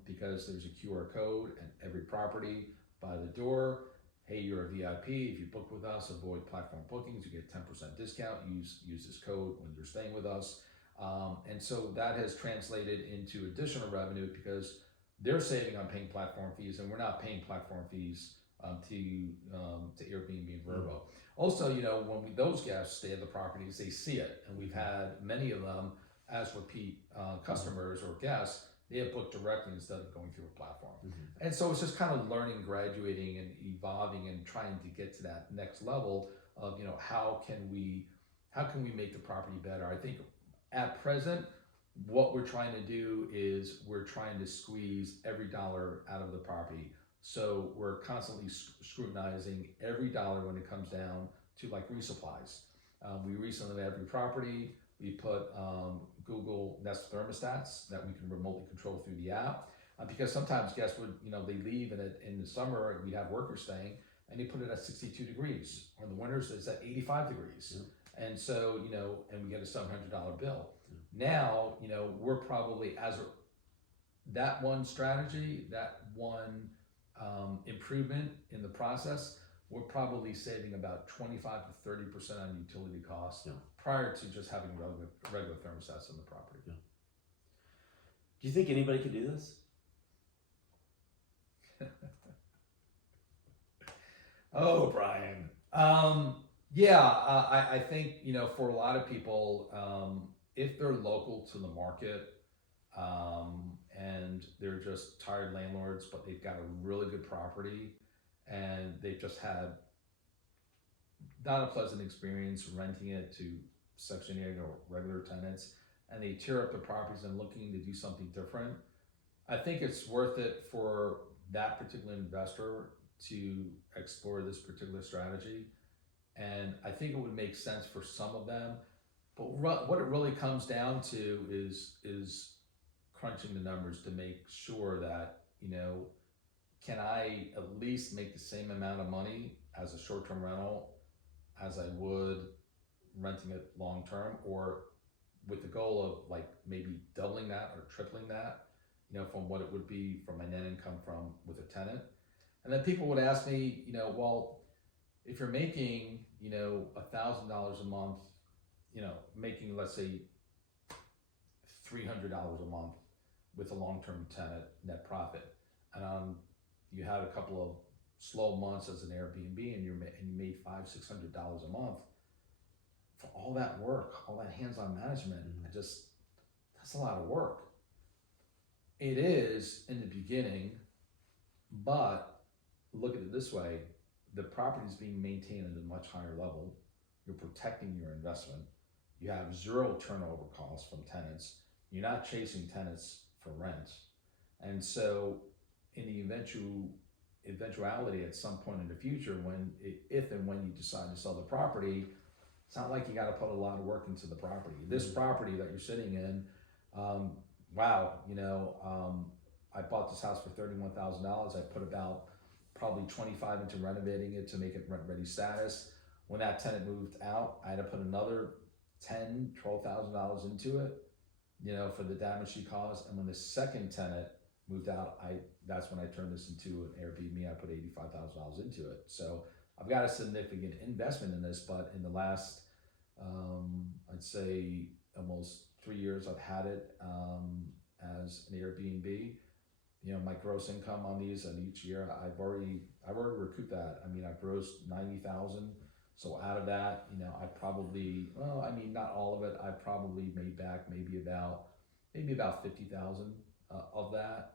because there's a QR code at every property by the door. Hey, you're a VIP. If you book with us, avoid platform bookings. You get 10% discount. Use this code when you're staying with us. And so that has translated into additional revenue because they're saving on paying platform fees, and we're not paying platform fees to Airbnb and Vrbo. Also, when those guests stay at the properties, they see it, and we've had many of them as repeat customers or guests. They have booked directly instead of going through a platform. And so it's just kind of learning, graduating, and evolving, and trying to get to that next level of how can we make the property better. I think at present, what we're trying to do is we're trying to squeeze every dollar out of the property. So we're constantly scrutinizing every dollar when it comes down to like resupplies. We recently, at every property, we put Google Nest thermostats that we can remotely control through the app. Because sometimes guests would, they leave in the summer, and we have workers staying, and they put it at 62 degrees. Or in the winters, it's at 85 degrees. And so, and we get a $700 bill. Now, we're probably, that one strategy, that one improvement in the process, we're probably saving about 25 to 30% on utility costs prior to just having regular thermostats on the property. Do you think anybody could do this? Oh, Brian. I think, for a lot of people, if they're local to the market, and they're just tired landlords, but they've got a really good property, and they've just had not a pleasant experience renting it to Section 8 or regular tenants, and they tear up the properties and looking to do something different. I think it's worth it for that particular investor to explore this particular strategy. And I think it would make sense for some of them. But what it really comes down to is crunching the numbers to make sure that, can I at least make the same amount of money as a short-term rental as I would renting it long-term, or with the goal of like maybe doubling that or tripling that, from what it would be from my net income from with a tenant. And then people would ask me, well, if you're making, $1,000 a month, making, let's say, $300 a month with a long-term tenant net profit, and you had a couple of slow months as an Airbnb, and you made $500-600 a month for all that work, all that hands-on management. That's a lot of work. It is in the beginning, but look at it this way: the property is being maintained at a much higher level. You're protecting your investment. You have 0 turnover costs from tenants. You're not chasing tenants for rent. And so in the eventuality at some point in the future, if and when you decide to sell the property, it's not like you got to put a lot of work into the property. This property that you're sitting in, wow, I bought this house for $31,000. I put about probably 25 into renovating it to make it rent ready status. When that tenant moved out, I had to put another $12,000 into it, for the damage she caused. And when the second tenant moved out, that's when I turned this into an Airbnb. I put $85,000 into it. So I've got a significant investment in this, but in the last, I'd say almost 3 years I've had it as an Airbnb. My gross income on these, and each year I've already recouped that. I mean, I've grossed 90,000. So out of that, I probably, not all of it. I probably made back maybe about 50,000 of that.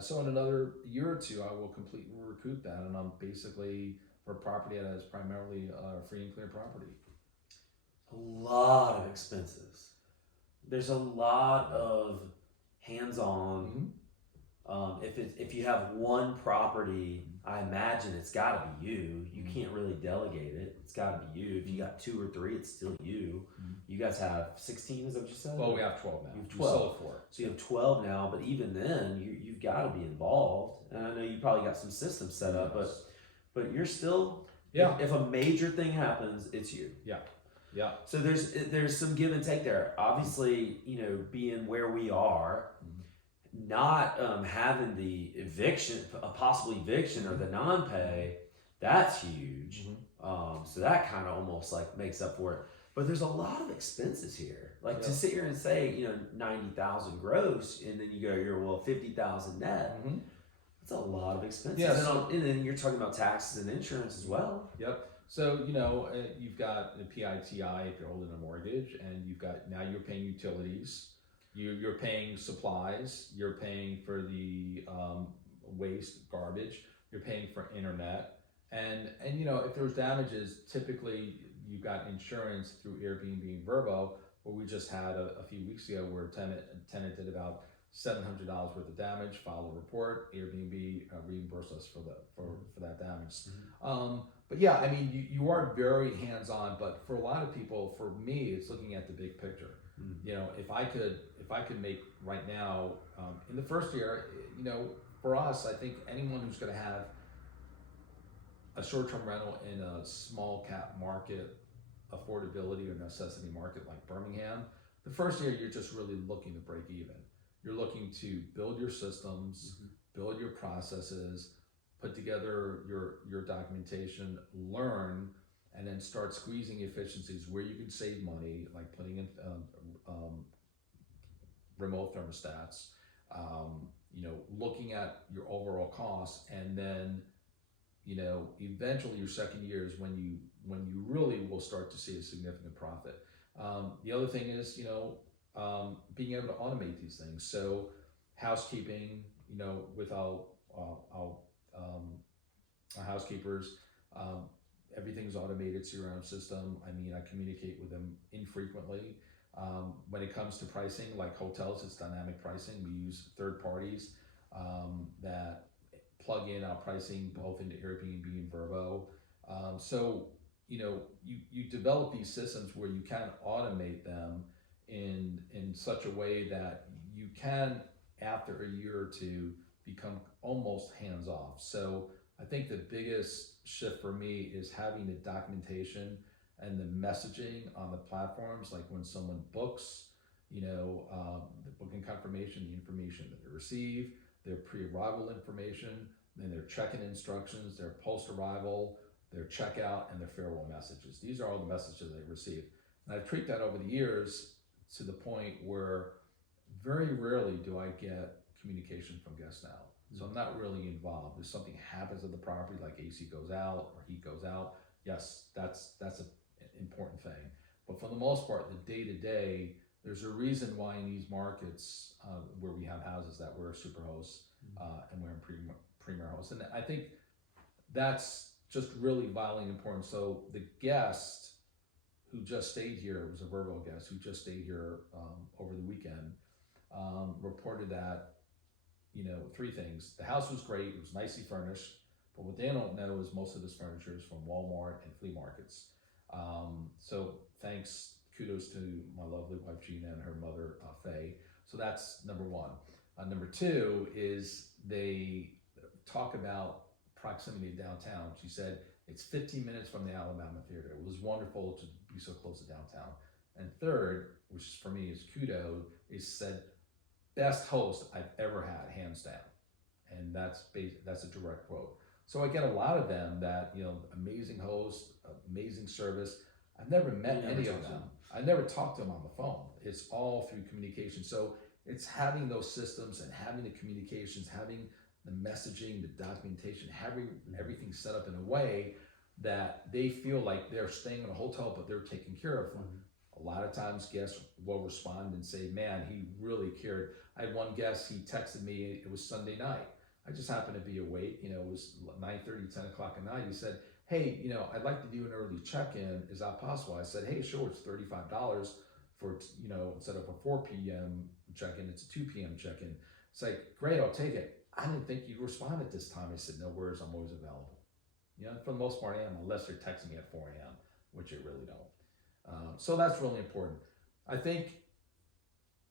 So in another year or two, I will completely recoup that, and I'm basically for a property that is primarily free and clear property. A lot of expenses. There's a lot of hands-on. Mm-hmm. If you have one property, I imagine it's got to be you. You can't really delegate it. It's got to be you. If you got 2 or 3, it's still you. You guys have 16, is that what you said? Well, we have 12 now. You have 12. We sold 4. So you have 12 now, but even then, you've got to be involved. And I know you probably got some systems set up, but you're still. Yeah. If a major thing happens, it's you. Yeah. Yeah. So there's some give and take there. Obviously, being where we are, not having the eviction, a possible eviction or the non-pay, that's huge. So that kind of almost like makes up for it. But there's a lot of expenses here. Like to sit here and say, 90,000 gross, and then you go, you're 50,000 net. That's a lot of expenses. Yeah, and then you're talking about taxes and insurance as well. Yep. So, you've got the PITI if you're holding a mortgage, and now you're paying utilities. You're paying supplies, you're paying for the waste, garbage, you're paying for internet. And if there's damages, typically you've got insurance through Airbnb and Vrbo, where we just had a few weeks ago where a tenant did about $700 worth of damage, filed a report, Airbnb reimbursed us for that damage. But yeah, I mean, you are very hands-on, but for a lot of people, for me, it's looking at the big picture. If I could make right now, in the first year, for us, I think anyone who's going to have a short-term rental in a small cap market, affordability or necessity market like Birmingham, the first year you're just really looking to break even. You're looking to build your systems, build your processes, put together your documentation, learn, and then start squeezing efficiencies where you can save money, like putting in remote thermostats, looking at your overall costs, and then, eventually your second year is when you really will start to see a significant profit. The other thing is, being able to automate these things. So housekeeping, with our housekeepers, everything's automated CRM system. I mean, I communicate with them infrequently. When it comes to pricing, like hotels, it's dynamic pricing. We use third parties that plug in our pricing both into Airbnb and Vrbo. So, you develop these systems where you can automate them in such a way that you can, after a year or two, become almost hands-off. So I think the biggest shift for me is having the documentation and the messaging on the platforms, like when someone books, the booking confirmation, the information that they receive, their pre-arrival information, then their check-in instructions, their post-arrival, their checkout, and their farewell messages. These are all the messages they receive. And I've tweaked that over the years to the point where very rarely do I get communication from guests now. So I'm not really involved. If something happens at the property, like AC goes out or heat goes out, yes, that's an important thing. But for the most part, the day-to-day, there's a reason why in these markets where we have houses that we're a super host and we're in premier host. And I think that's just really vitally important. So the guest who just stayed here, was a Vrbo guest who just stayed here over the weekend, reported that, 3 things. The house was great, it was nicely furnished, but what they don't know is most of this furniture is from Walmart and flea markets. So thanks, kudos to my lovely wife Gina and her mother Faye. So that's number one. Number two is they talk about proximity to downtown. She said it's 15 minutes from the Alabama Theater. It was wonderful to be so close to downtown. And third, which for me is kudo, is said best host I've ever had, hands down. And that's a direct quote. So I get a lot of them that, amazing host, amazing service. I've never met any of them. I never talked to them on the phone. It's all through communication. So it's having those systems and having the communications, having the messaging, the documentation, having everything set up in a way that they feel like they're staying in a hotel, but they're taken care of. A lot of times guests will respond and say, man, he really cared. I had one guest, he texted me, it was Sunday night. I just happened to be awake, it was 9:30, 10 o'clock at night. He said, hey, I'd like to do an early check-in. Is that possible? I said, hey, sure, it's $35 for, instead of a 4 p.m. check-in, it's a 2 p.m. check-in. It's like, great, I'll take it. I didn't think you'd respond at this time. I said, no worries, I'm always available. For the most part, I am, unless they're texting me at 4 a.m., which they really don't. So that's really important. I think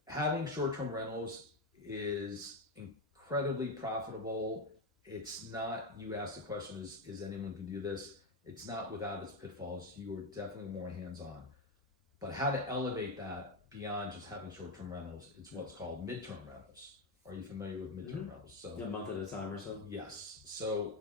having short-term rentals is incredibly profitable. It's not, you asked the question, is anyone can do this? It's not without its pitfalls. You are definitely more hands-on. But how to elevate that beyond just having short-term rentals, it's what's called midterm rentals. Are you familiar with midterm rentals? So a month at a time or so? Yes. So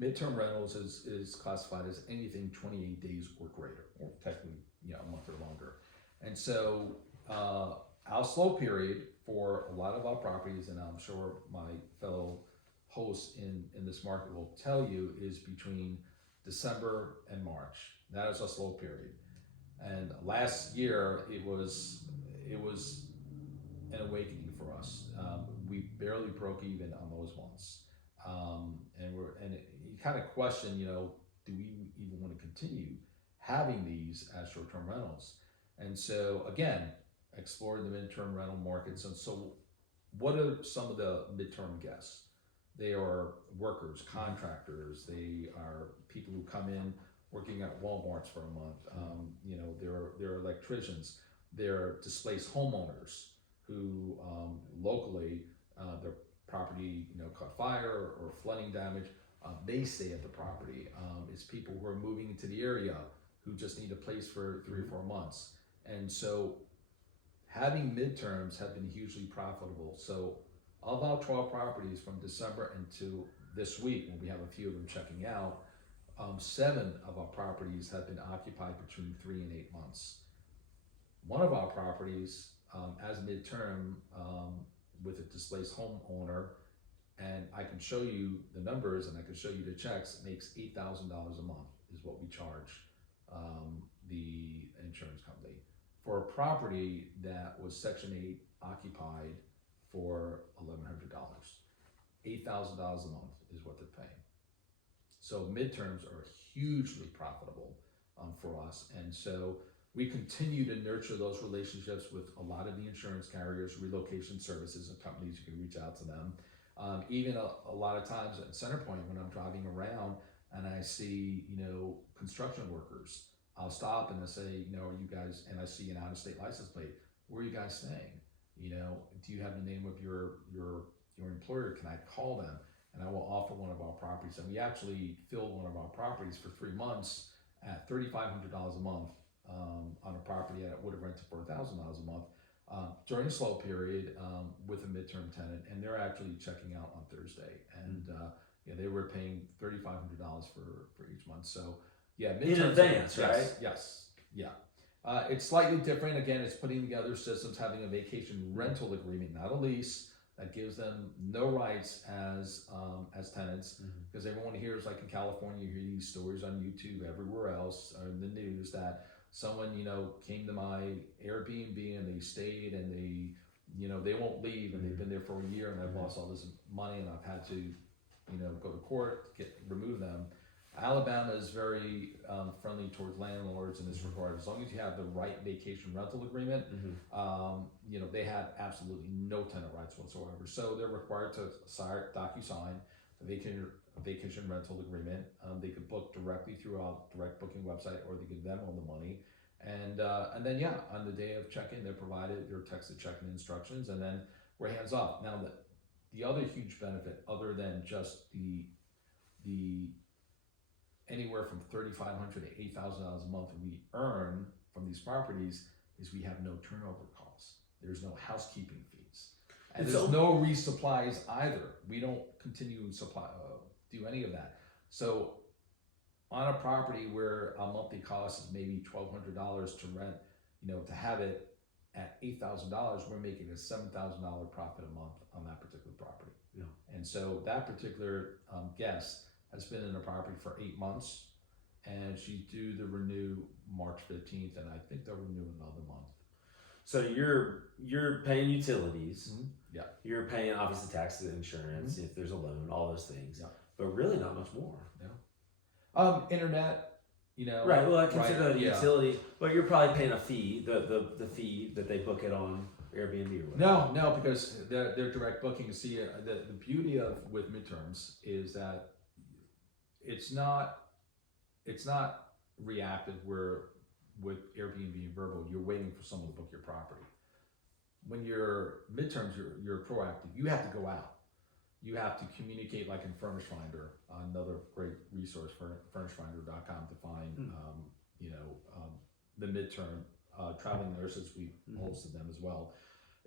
midterm rentals is classified as anything 28 days or greater, or technically, a month or longer. And so our slow period for a lot of our properties, and I'm sure my fellow hosts in this market will tell you, is between December and March. That is a slow period. And last year it was an awakening for us. We barely broke even on those ones, and you kind of question, do we even want to continue having these as short-term rentals? And so again, exploring the midterm rental markets. And so, what are some of the midterm guests? They are workers, contractors. They are people who come in working at Walmart's for a month. They're electricians. They're displaced homeowners who locally their property caught fire or flooding damage. They stay at the property. It's people who are moving into the area who just need a place for 3 or 4 months. And so having midterms have been hugely profitable. So of our 12 properties from December into this week, when we have a few of them checking out, 7 of our properties have been occupied between 3 and 8 months. One of our properties, as midterm, with a displaced homeowner, and I can show you the numbers and I can show you the checks, makes $8,000 a month is what we charge the insurance company for a property that was Section 8 occupied for $1,100. $8,000 a month is what they're paying. So midterms are hugely profitable for us. And so we continue to nurture those relationships with a lot of the insurance carriers, relocation services and companies. You can reach out to them. Even a lot of times at Centerpoint, when I'm driving around and I see, construction workers, I'll stop and I say, are you guys, and I see an out-of-state license plate, where are you guys staying? Do you have the name of your employer? Can I call them? And I will offer one of our properties. And we actually filled one of our properties for 3 months at $3,500 a month on a property that would have rented for $1,000 a month during a slow period with a midterm tenant. And they're actually checking out on Thursday. And they were paying $3,500 for each month. So yeah, in advance, yes, right? Yes, yeah. It's slightly different. Again, it's putting together systems, having a vacation rental agreement, not a lease, that gives them no rights as tenants, because everyone hears, like in California, you hear these stories on YouTube, everywhere else, or in the news, that someone came to my Airbnb and they stayed and they won't leave, and they've been there for a year, and I've lost all this money and I've had to go to court to remove them. Alabama is very friendly towards landlords in this regard. As long as you have the right vacation rental agreement, they have absolutely no tenant rights whatsoever. So they're required to sign DocuSign. vacation rental agreement. They could book directly through a direct booking website, or they could Venmo the money. And then yeah, on the day of check-in, they're provided their texted check-in instructions, and then we're hands off. Now the other huge benefit, other than just the anywhere from $3,500 to $8,000 a month we earn from these properties, is we have no turnover costs. There's no housekeeping fees, and there's no resupplies either. We don't continue to supply do any of that. So on a property where a monthly cost is maybe $1,200 to rent, to have it at $8,000, we're making a $7,000 profit a month on that particular property. Yeah. And so that particular guest has been in the property for 8 months, and she's due to renew March 15th, and I think they'll renew another month. So you're paying utilities. Mm-hmm. Yeah. You're paying obviously taxes, insurance, if there's a loan, all those things. Yeah. But really not much more. Internet, Right. Well, I consider right, that a utility, but you're probably paying a fee, the fee that they book it on Airbnb or whatever. No, because they're direct booking. See, the beauty of with midterms is that it's not reactive, where with Airbnb and Vrbo, you're waiting for someone to book your property. When you're midterms, you're proactive. You have to go out. You have to communicate, like in Furnish Finder, another great resource, furnishfinder.com, to find the midterm traveling nurses. We hosted them as well.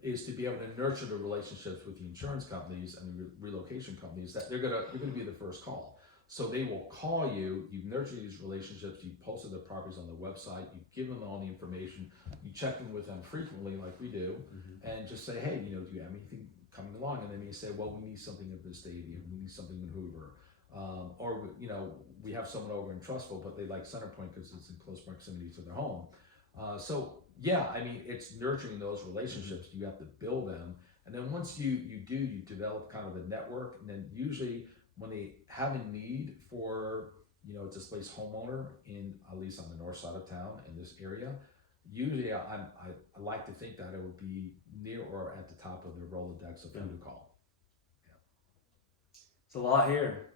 Is to be able to nurture the relationships with the insurance companies and the relocation companies, that you're gonna be the first call. So they will call you. You nurture these relationships. You posted the properties on the website. You give them all the information. You check in with them frequently, like we do, and just say, hey, do you have anything coming along? And then you say, well, we need something at the stadium. We need something in Hoover, or we have someone over in Trustful, but they like Centerpoint because it's in close proximity to their home. So yeah, it's nurturing those relationships. You have to build them, and then once you develop kind of a network, and then usually when they have a need for a displaced homeowner at least on the north side of town in this area, usually I like to think that it would be near or at the top of the Rolodex of who to call. It's a lot here.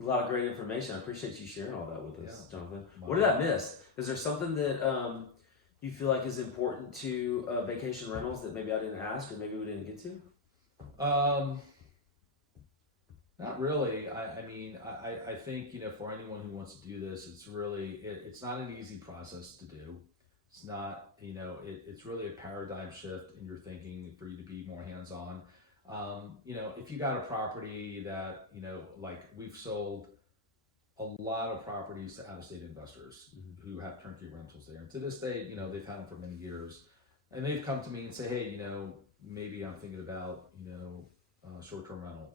A lot of great information. I appreciate you sharing all that with us, Jonathan. What did I miss? Is there something that you feel like is important to vacation rentals that maybe I didn't ask, or maybe we didn't get to? Not really. I think, for anyone who wants to do this, it's really, it's not an easy process to do. It's not, it's really a paradigm shift in your thinking for you to be more hands-on. If you got a property that, like we've sold a lot of properties to out-of-state investors who have turnkey rentals there. And to this day, they've had them for many years. And they've come to me and say, hey, maybe I'm thinking about, short-term rental.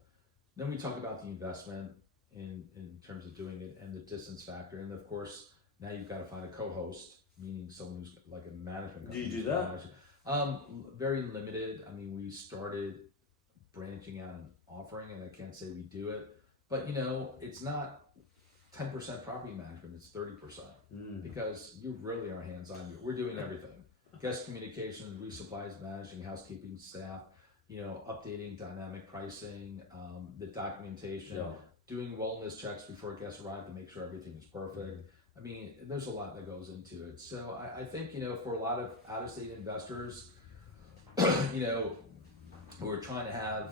Then we talk about the investment in terms of doing it, and the distance factor. And of course, now you've got to find a co-host, meaning someone who's like a management company. Do you do that? Very limited. We started branching out and offering, and I can't say we do it, but it's not 10% property management, it's 30%, because you really are hands-on. We're doing everything. Guest communications, resupplies, managing housekeeping staff, updating dynamic pricing, the documentation, doing wellness checks before guests arrive to make sure everything is perfect. There's a lot that goes into it. So I think, for a lot of out-of-state investors, who are trying to have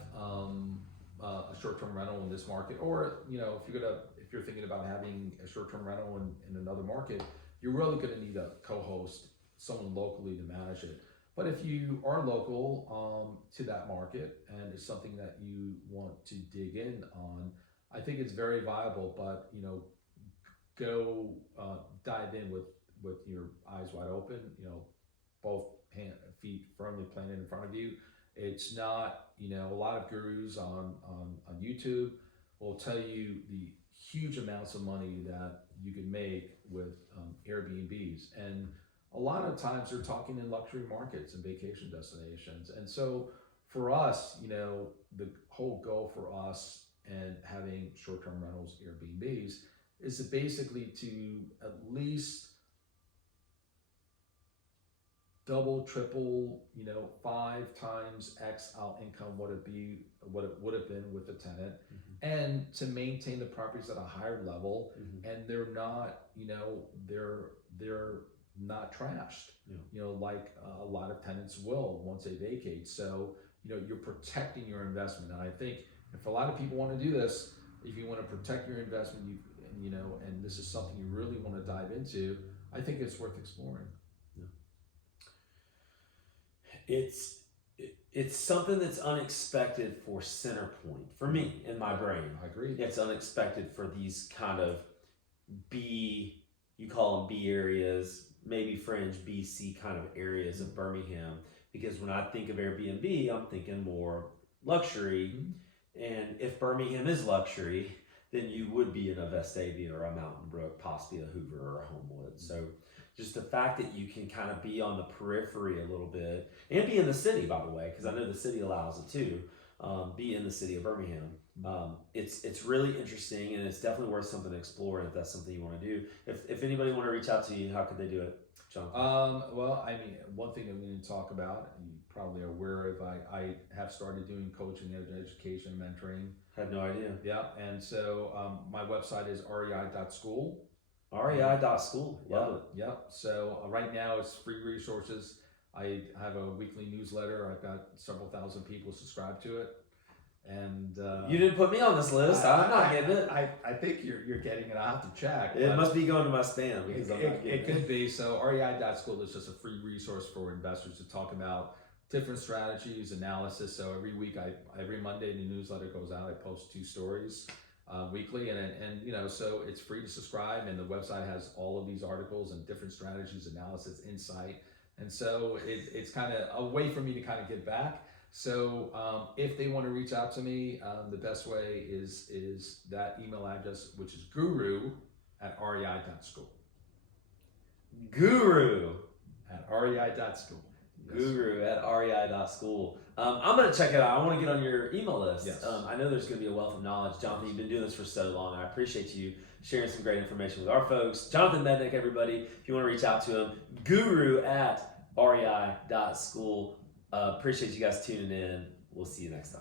a short-term rental in this market, or, if you're thinking about having a short-term rental in another market, you're really going to need a co-host, someone locally to manage it. But if you are local to that market, and it's something that you want to dig in on, I think it's very viable. But go dive in with your eyes wide open. Both feet firmly planted in front of you. It's not a lot of gurus on YouTube will tell you the huge amounts of money that you can make with Airbnbs, and a lot of times they're talking in luxury markets and vacation destinations. And so for us, the whole goal for us and having short-term rentals, Airbnbs, is to basically to at least double, triple, 5 times X out income what it would have been with the tenant, and to maintain the properties at a higher level, and they're not, they're not trashed, like a lot of tenants will once they vacate. So, you're protecting your investment. And I think if a lot of people want to do this, if you want to protect your investment, and this is something you really want to dive into, I think it's worth exploring. It's something that's unexpected for Centerpoint, for me, in my brain. I agree. It's unexpected for these kind of B, you call them B areas, maybe fringe B, C kind of areas of Birmingham. Because when I think of Airbnb, I'm thinking more luxury. And if Birmingham is luxury, then you would be in a Vestavia or a Mountain Brook, possibly a Hoover or a Homewood. So just the fact that you can kind of be on the periphery a little bit, and be in the city, by the way, because I know the city allows it too, be in the city of Birmingham. It's really interesting, and it's definitely worth something to explore if that's something you want to do. If anybody want to reach out to you, how could they do it, Jonathan? Well, I mean, one thing that we didn't talk about, you probably are aware of, I have started doing coaching, education, mentoring. Had no idea. Yeah, and so my website is rei.school. rei.school. Love it. Yep. So right now it's free resources. I have a weekly newsletter. I've got several thousand people subscribed to it. And you didn't put me on this list. I'm not getting it. I think you're getting it. I'll have to check. It must be going to my spam because I'm not getting it. It could be. So rei.school is just a free resource for investors to talk about different strategies, analysis. So every week, every Monday, the newsletter goes out. I post 2 stories weekly, and so it's free to subscribe. And the website has all of these articles and different strategies, analysis, insight. And so it's kind of a way for me to kind of give back. So if they want to reach out to me, the best way is that email address, which is guru@rei.school. Guru@rei.school. Guru@rei.school. I'm going to check it out. I want to get on your email list. Yes. I know there's going to be a wealth of knowledge. Jonathan, you've been doing this for so long. I appreciate you sharing some great information with our folks. Jonathan Mednick, everybody, if you want to reach out to him, guru@rei.school. Appreciate you guys tuning in. We'll see you next time.